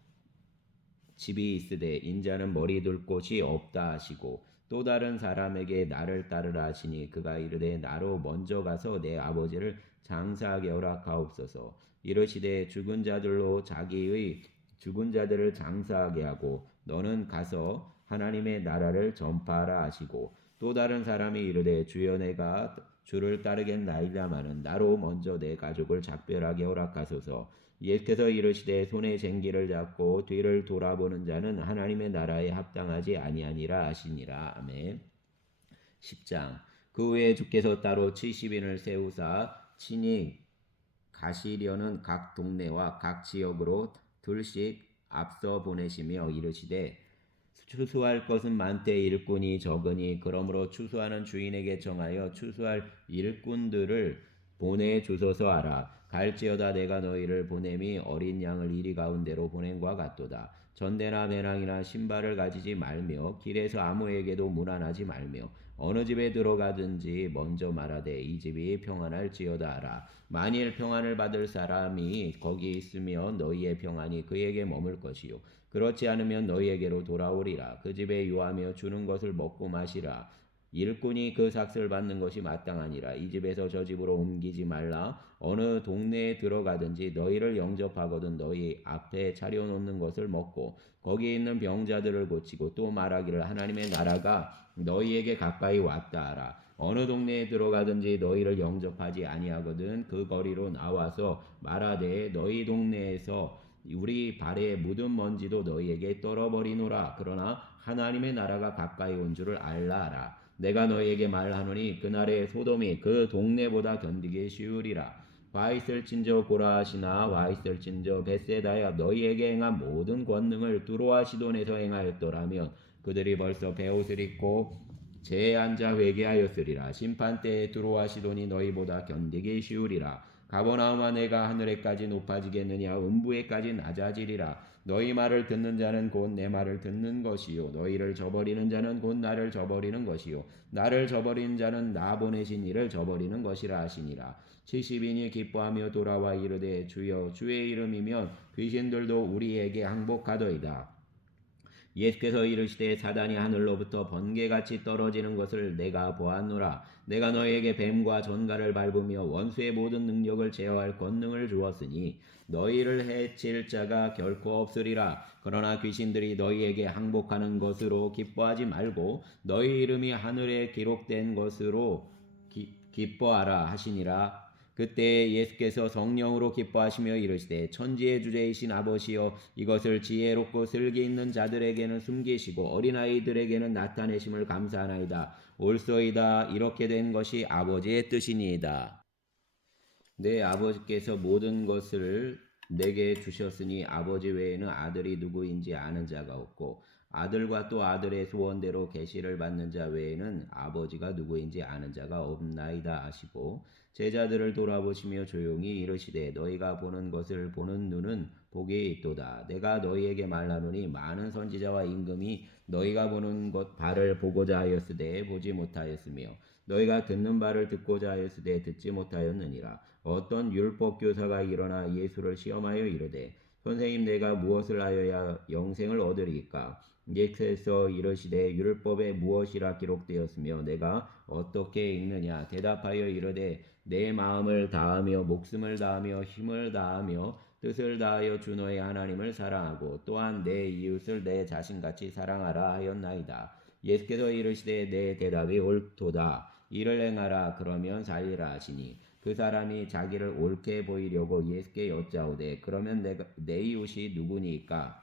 집이 있으되 인자는 머리 둘 곳이 없다 하시고 또 다른 사람에게 나를 따르라 하시니 그가 이르되 나로 먼저 가서 내 아버지를 장사하게 허락하옵소서. 이르시되 죽은 자들로 자기의 죽은 자들을 장사하게 하고 너는 가서 하나님의 나라를 전파하라 하시고 또 다른 사람이 이르되 주여 내가 주를 따르겠나이다마는 나로 먼저 내 가족을 작별하게 허락하소서. 예수께서 이르시되 손에 쟁기를 잡고 뒤를 돌아보는 자는 하나님의 나라에 합당하지 아니하니라 하시니라. 아멘. 10장. 그 후에 주께서 따로 70인을 세우사 친히 가시려는 각 동네와 각 지역으로 둘씩 앞서 보내시며 이르시되 추수할 것은 많되 일꾼이 적으니 그러므로 추수하는 주인에게 정하여 추수할 일꾼들을 보내주소서 하라. 갈지어다 내가 너희를 보냄이 어린 양을 이리 가운데로 보냄과 같도다. 전대나 배낭이나 신발을 가지지 말며 길에서 아무에게도 문안하지 말며 어느 집에 들어가든지 먼저 말하되 이 집이 평안할지어다 하라. 만일 평안을 받을 사람이 거기 있으면 너희의 평안이 그에게 머물 것이요 그렇지 않으면 너희에게로 돌아오리라. 그 집에 유하며 주는 것을 먹고 마시라. 일꾼이 그 삭슬 받는 것이 마땅하니라. 이 집에서 저 집으로 옮기지 말라. 어느 동네에 들어가든지 너희를 영접하거든 너희 앞에 차려놓는 것을 먹고 거기 있는 병자들을 고치고 또 말하기를 하나님의 나라가 너희에게 가까이 왔다 하라. 어느 동네에 들어가든지 너희를 영접하지 아니하거든 그 거리로 나와서 말하되 너희 동네에서 우리 발에 묻은 먼지도 너희에게 떨어버리노라. 그러나 하나님의 나라가 가까이 온 줄을 알라 하라. 내가 너희에게 말하노니 그날의 소돔이 그 동네보다 견디기 쉬우리라. 와 있을진저 고라시나 와 있을진저 벳세다야 너희에게 행한 모든 권능을 두로와 시돈에서 행하였더라면 그들이 벌써 베옷을 입고 제에 앉아 회개하였으리라. 심판때에 두로와 시돈이 너희보다 견디기 쉬우리라. 가버나움아 내가 하늘에까지 높아지겠느냐 음부에까지 낮아지리라. 너희 말을 듣는 자는 곧 내 말을 듣는 것이요 너희를 저버리는 자는 곧 나를 저버리는 것이요 나를 저버리는 자는 나 보내신 이를 저버리는 것이라 하시니라. 70인이 기뻐하며 돌아와 이르되 주여 주의 이름이면 귀신들도 우리에게 항복하더이다. 예수께서 이르시되 사단이 하늘로부터 번개같이 떨어지는 것을 내가 보았노라. 내가 너희에게 뱀과 전갈을 밟으며 원수의 모든 능력을 제어할 권능을 주었으니 너희를 해칠 자가 결코 없으리라. 그러나 귀신들이 너희에게 항복하는 것으로 기뻐하지 말고 너희 이름이 하늘에 기록된 것으로 기뻐하라 하시니라. 그때 예수께서 성령으로 기뻐하시며 이르시되 천지의 주제이신 아버지여 이것을 지혜롭고 슬기 있는 자들에게는 숨기시고 어린아이들에게는 나타내심을 감사하나이다. 옳소이다. 이렇게 된 것이 아버지의 뜻이니이다. 내 아버지께서 모든 것을 내게 주셨으니 아버지 외에는 아들이 누구인지 아는 자가 없고 아들과 또 아들의 소원대로 계시를 받는 자 외에는 아버지가 누구인지 아는 자가 없나이다 하시고 제자들을 돌아보시며 조용히 이르시되 너희가 보는 것을 보는 눈은 복이 있도다. 내가 너희에게 말하노니 많은 선지자와 임금이 너희가 보는 것 바를 보고자 하였으되 보지 못하였으며 너희가 듣는 바를 듣고자 하였으되 듣지 못하였느니라. 어떤 율법 교사가 일어나 예수를 시험하여 이르되 선생님 내가 무엇을 하여야 영생을 얻으리까? 예수께서 이르시되 율법에 무엇이라 기록되었으며 내가 어떻게 읽느냐? 대답하여 이르되 내 마음을 다하며 목숨을 다하며 힘을 다하며 뜻을 다하여 주 너의 하나님을 사랑하고 또한 내 이웃을 내 자신같이 사랑하라 하였나이다. 예수께서 이르시되 내 대답이 옳도다. 이를 행하라 그러면 살리라 하시니 그 사람이 자기를 옳게 보이려고 예수께 여짜오되 그러면 내 이웃이 누구니까?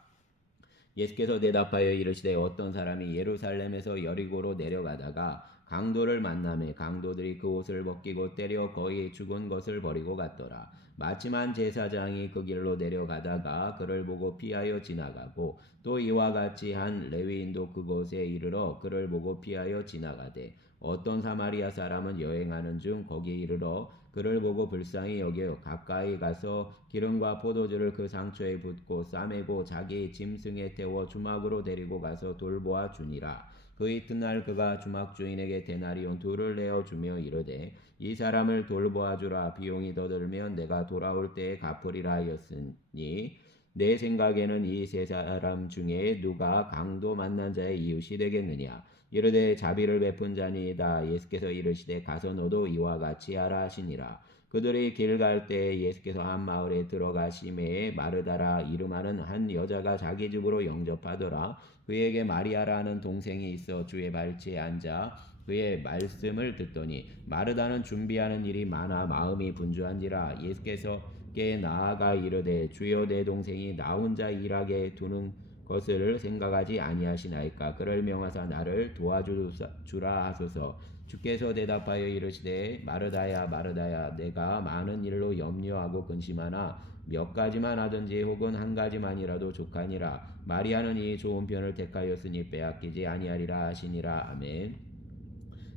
예수께서 대답하여 이르시되 어떤 사람이 예루살렘에서 여리고로 내려가다가 강도를 만나매 강도들이 그 옷을 벗기고 때려 거의 죽은 것을 버리고 갔더라. 마침 한 제사장이 그 길로 내려가다가 그를 보고 피하여 지나가고 또 이와 같이 한 레위인도 그곳에 이르러 그를 보고 피하여 지나가되 어떤 사마리아 사람은 여행하는 중 거기 이르러 그를 보고 불쌍히 여겨 가까이 가서 기름과 포도주를 그 상처에 붓고 싸매고 자기 짐승에 태워 주막으로 데리고 가서 돌보아 주니라. 그 이튿날 그가 주막 주인에게 데나리온 둘을 내어 주며 이르되 이 사람을 돌보아 주라. 비용이 더 들면 내가 돌아올 때에 갚으리라 하였으니 내 생각에는 이 세 사람 중에 누가 강도 만난 자의 이웃이 되겠느냐? 이르되 자비를 베푼 자니이다. 예수께서 이르시되 가서 너도 이와 같이 하라 하시니라. 그들이 길 갈 때 예수께서 한 마을에 들어가심에 마르다라 이름하는 한 여자가 자기 집으로 영접하더라. 그에게 마리아라는 동생이 있어 주의 발치에 앉아 그의 말씀을 듣더니 마르다는 준비하는 일이 많아 마음이 분주한지라. 예수께서 께 나아가 이르되 주여 내 동생이 나 혼자 일하게 두는 것을 생각하지 아니하시나이까? 그를 명하사 나를 도와주라 하소서. 주께서 대답하여 이르시되 마르다야 마르다야 내가 많은 일로 염려하고 근심하나 몇 가지만 하든지 혹은 한 가지만이라도 족하니라. 마리아는 이 좋은 편을 택하였으니 빼앗기지 아니하리라 하시니라. 아멘.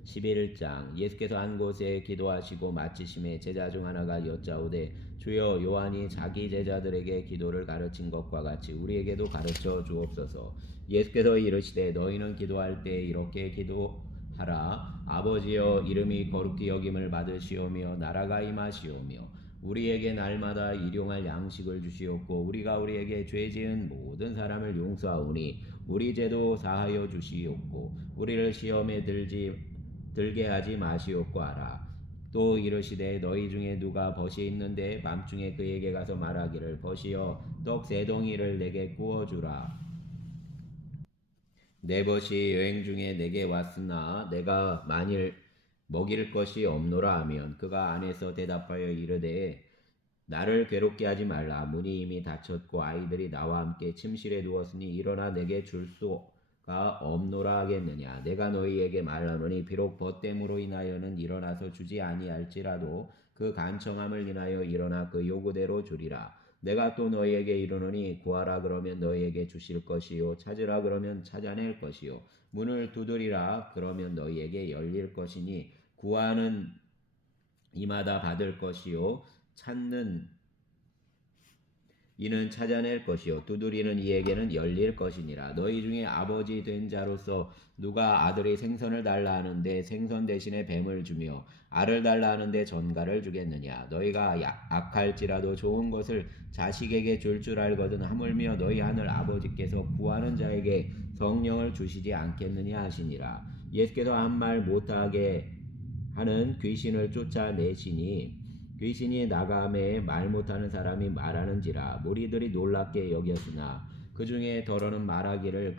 11장 예수께서 한 곳에 기도하시고 마치심에 제자 중 하나가 여짜오되 주여 요한이 자기 제자들에게 기도를 가르친 것과 같이 우리에게도 가르쳐 주옵소서. 예수께서 이르시되 너희는 기도할 때 이렇게 기도하라. 아버지여 이름이 거룩히 여김을 받으시오며 나라가 임하시오며 우리에게 날마다 일용할 양식을 주시옵고 우리가 우리에게 죄 지은 모든 사람을 용서하오니 우리 죄도 사하여 주시옵고 우리를 시험에 들게 하지 마시옵고 하라. 또 이르시되 너희 중에 누가 벗이 있는데 밤중에 그에게 가서 말하기를 벗이여 떡 세 덩이를 내게 구워주라. 내 벗이 여행 중에 내게 왔으나 내가 만일 먹일 것이 없노라 하면 그가 안에서 대답하여 이르되 나를 괴롭게 하지 말라. 문이 이미 닫혔고 아이들이 나와 함께 침실에 누웠으니 일어나 내게 줄 수가 없노라 하겠느냐. 내가 너희에게 말하노니 비록 벗됨으로 인하여는 일어나서 주지 아니할지라도 그 간청함을 인하여 일어나 그 요구대로 주리라. 내가 또 너희에게 이르노니 구하라 그러면 너희에게 주실 것이요 찾으라 그러면 찾아낼 것이요 문을 두드리라 그러면 너희에게 열릴 것이니 구하는 이마다 받을 것이요 찾는 이는 찾아낼 것이요 두드리는 이에게는 열릴 것이니라. 너희 중에 아버지 된 자로서 누가 아들이 생선을 달라 하는데 생선 대신에 뱀을 주며 알을 달라 하는데 전갈을 주겠느냐. 너희가 악할지라도 좋은 것을 자식에게 줄 알거든 하물며 너희 하늘 아버지께서 구하는 자에게 성령을 주시지 않겠느냐 하시니라. 예수께서 한 말 못하게 하는 귀신을 쫓아내시니 귀신이 나감에 말 못하는 사람이 말하는지라. 무리들이 놀랍게 여겼으나 그 중에 더러는 말하기를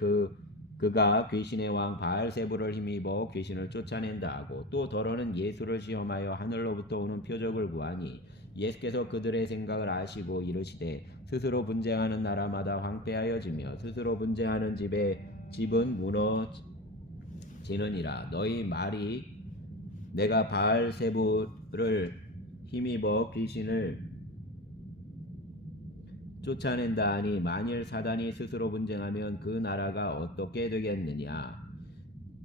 그가 귀신의 왕 바알세불을 힘입어 귀신을 쫓아낸다 하고 또 더러는 예수를 시험하여 하늘로부터 오는 표적을 구하니 예수께서 그들의 생각을 아시고 이르시되 스스로 분쟁하는 나라마다 황폐하여지며 스스로 분쟁하는 집은 무너지느니라. 너희 말이 내가 바알세불을 힘입어 귀신을 쫓아낸다 하니 만일 사단이 스스로 분쟁하면 그 나라가 어떻게 되겠느냐.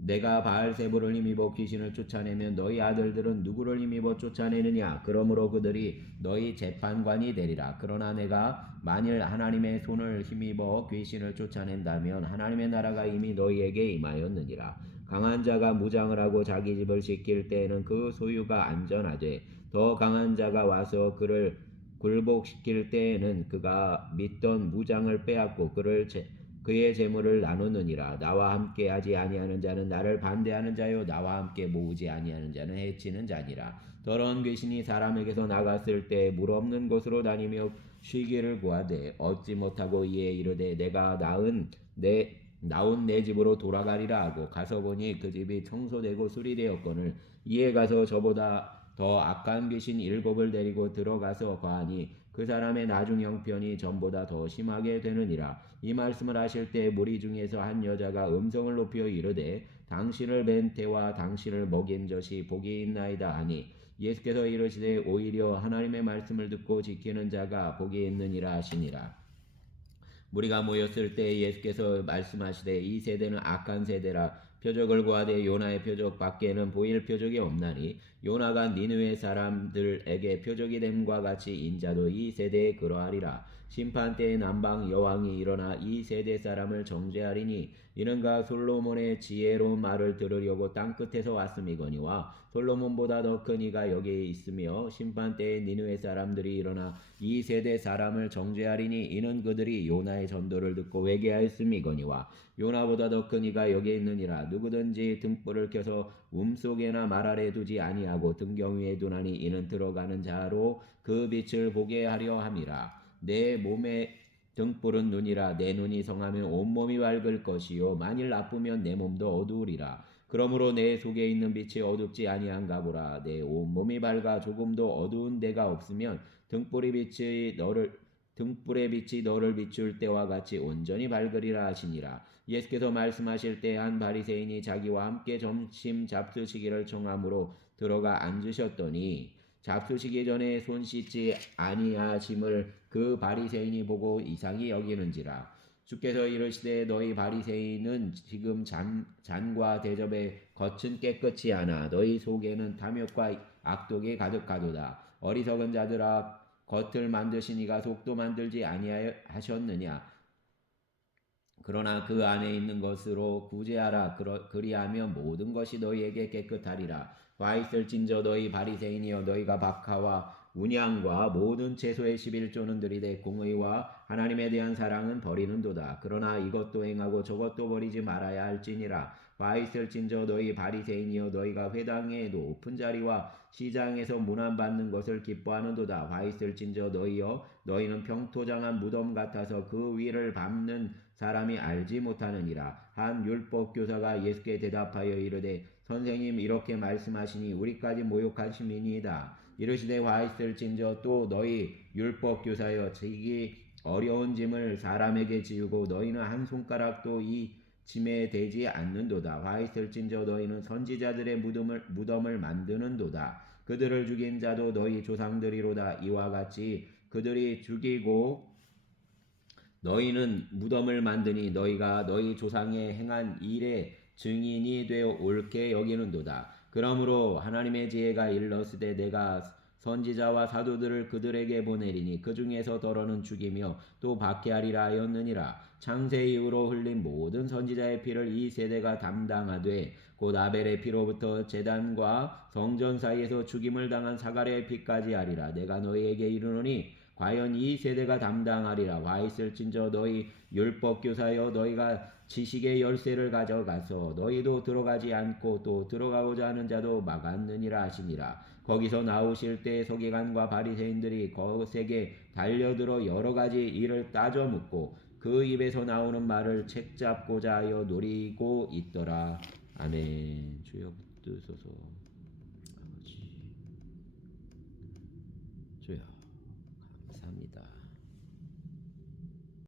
내가 바알세불을 힘입어 귀신을 쫓아내면 너희 아들들은 누구를 힘입어 쫓아내느냐. 그러므로 그들이 너희 재판관이 되리라. 그러나 내가 만일 하나님의 손을 힘입어 귀신을 쫓아낸다면 하나님의 나라가 이미 너희에게 임하였느니라. 강한 자가 무장을 하고 자기 집을 지킬 때에는 그 소유가 안전하되 더 강한 자가 와서 그를 굴복시킬 때에는 그가 믿던 무장을 빼앗고 그의 재물을 나누느니라. 나와 함께 하지 아니하는 자는 나를 반대하는 자요 나와 함께 모으지 아니하는 자는 해치는 자니라. 더러운 귀신이 사람에게서 나갔을 때 물 없는 곳으로 다니며 쉬기를 구하되 얻지 못하고 이에 이르되 내가 나온 내 집으로 돌아가리라 하고 가서 보니 그 집이 청소되고 수리되었거늘 이에 가서 저보다 더 악한 귀신 7을 데리고 들어가서 거하니 그 사람의 나중 형편이 전보다 더 심하게 되느니라. 이 말씀을 하실 때 무리 중에서 한 여자가 음성을 높여 이르되 당신을 뵌 태와 당신을 먹인 젖이 복이 있나이다 하니 예수께서 이르시되 오히려 하나님의 말씀을 듣고 지키는 자가 복이 있느니라 하시니라. 무리가 모였을 때 예수께서 말씀하시되 이 세대는 악한 세대라. 표적을 구하되 요나의 표적 밖에는 보일 표적이 없나니 요나가 니느웨 사람들에게 표적이 됨과 같이 인자도 이 세대에 그러하리라. 심판 때에 남방 여왕이 일어나 이 세대 사람을 정죄하리니 이는가 솔로몬의 지혜로운 말을 들으려고 땅끝에서 왔음이거니와 솔로몬보다 더 큰 이가 여기 있으며 심판 때에 니느웨 사람들이 일어나 이 세대 사람을 정죄하리니 이는 그들이 요나의 전도를 듣고 회개하였음이거니와 요나보다 더 큰 이가 여기 있느니라. 누구든지 등불을 켜서 움속에나 말 아래 두지 아니하고 등경 위에 두나니 이는 들어가는 자로 그 빛을 보게 하려 함이라. 내 몸의 등불은 눈이라. 내 눈이 성하면 온몸이 밝을 것이요 만일 나쁘면 내 몸도 어두우리라. 그러므로 내 속에 있는 빛이 어둡지 아니한가 보라. 내 온몸이 밝아 조금도 어두운 데가 없으면 등불의 빛이 너를 비출 때와 같이 온전히 밝으리라 하시니라. 예수께서 말씀하실 때 한 바리새인이 자기와 함께 점심 잡수시기를 청함으로 들어가 앉으셨더니 잡수시기 전에 손 씻지 아니하심을 그 바리새인이 보고 이상히 여기는지라. 주께서 이르시되 너희 바리새인은 지금 잔과 대접의 겉은 깨끗이 하나 너희 속에는 탐욕과 악독이 가득하도다. 어리석은 자들아 겉을 만드시니가 속도 만들지 아니하셨느냐. 그러나 그 안에 있는 것으로 구제하라. 그리하면 모든 것이 너희에게 깨끗하리라. 와 있을진저 너희 바리새인이여 너희가 박하와 운양과 모든 채소의 11조는 들이되 공의와 하나님에 대한 사랑은 버리는도다. 그러나 이것도 행하고 저것도 버리지 말아야 할지니라. 와 있을진저 너희 바리새인이여 너희가 회당의 높은 자리와 시장에서 문안받는 것을 기뻐하는도다. 와 있을진저 너희여 너희는 평토장한 무덤 같아서 그 위를 밟는 사람이 알지 못하느니라. 한 율법교사가 예수께 대답하여 이르되 선생님 이렇게 말씀하시니 우리까지 모욕하심이니이다. 이르시되 와 있을진저 또 너희 율법교사여 지기 어려운 짐을 사람에게 지우고 너희는 한 손가락도 이 짐에 대지 않는도다. 와 있을진저 너희는 선지자들의 무덤을 만드는도다. 그들을 죽인 자도 너희 조상들이로다. 이와 같이 그들이 죽이고 너희는 무덤을 만드니 너희가 너희 조상의 행한 일의 증인이 되어 옳게 여기는도다. 그러므로 하나님의 지혜가 일렀으되 내가 선지자와 사도들을 그들에게 보내리니 그 중에서 더러는 죽이며 또 박해하리라 하였느니라. 창세 이후로 흘린 모든 선지자의 피를 이 세대가 담당하되 곧 아벨의 피로부터 제단과 성전 사이에서 죽임을 당한 사가랴의 피까지 하리라. 내가 너희에게 이르노니 과연 이 세대가 담당하리라. 와 있을진저 너희 율법교사여 너희가 지식의 열쇠를 가져가서 너희도 들어가지 않고 또 들어가고자 하는 자도 막았느니라 하시니라. 거기서 나오실 때 서기관과 바리새인들이 거세게 달려들어 여러 가지 일을 따져 묻고 그 입에서 나오는 말을 책잡고자 하여 노리고 있더라. 아멘. 주여 붙드소서.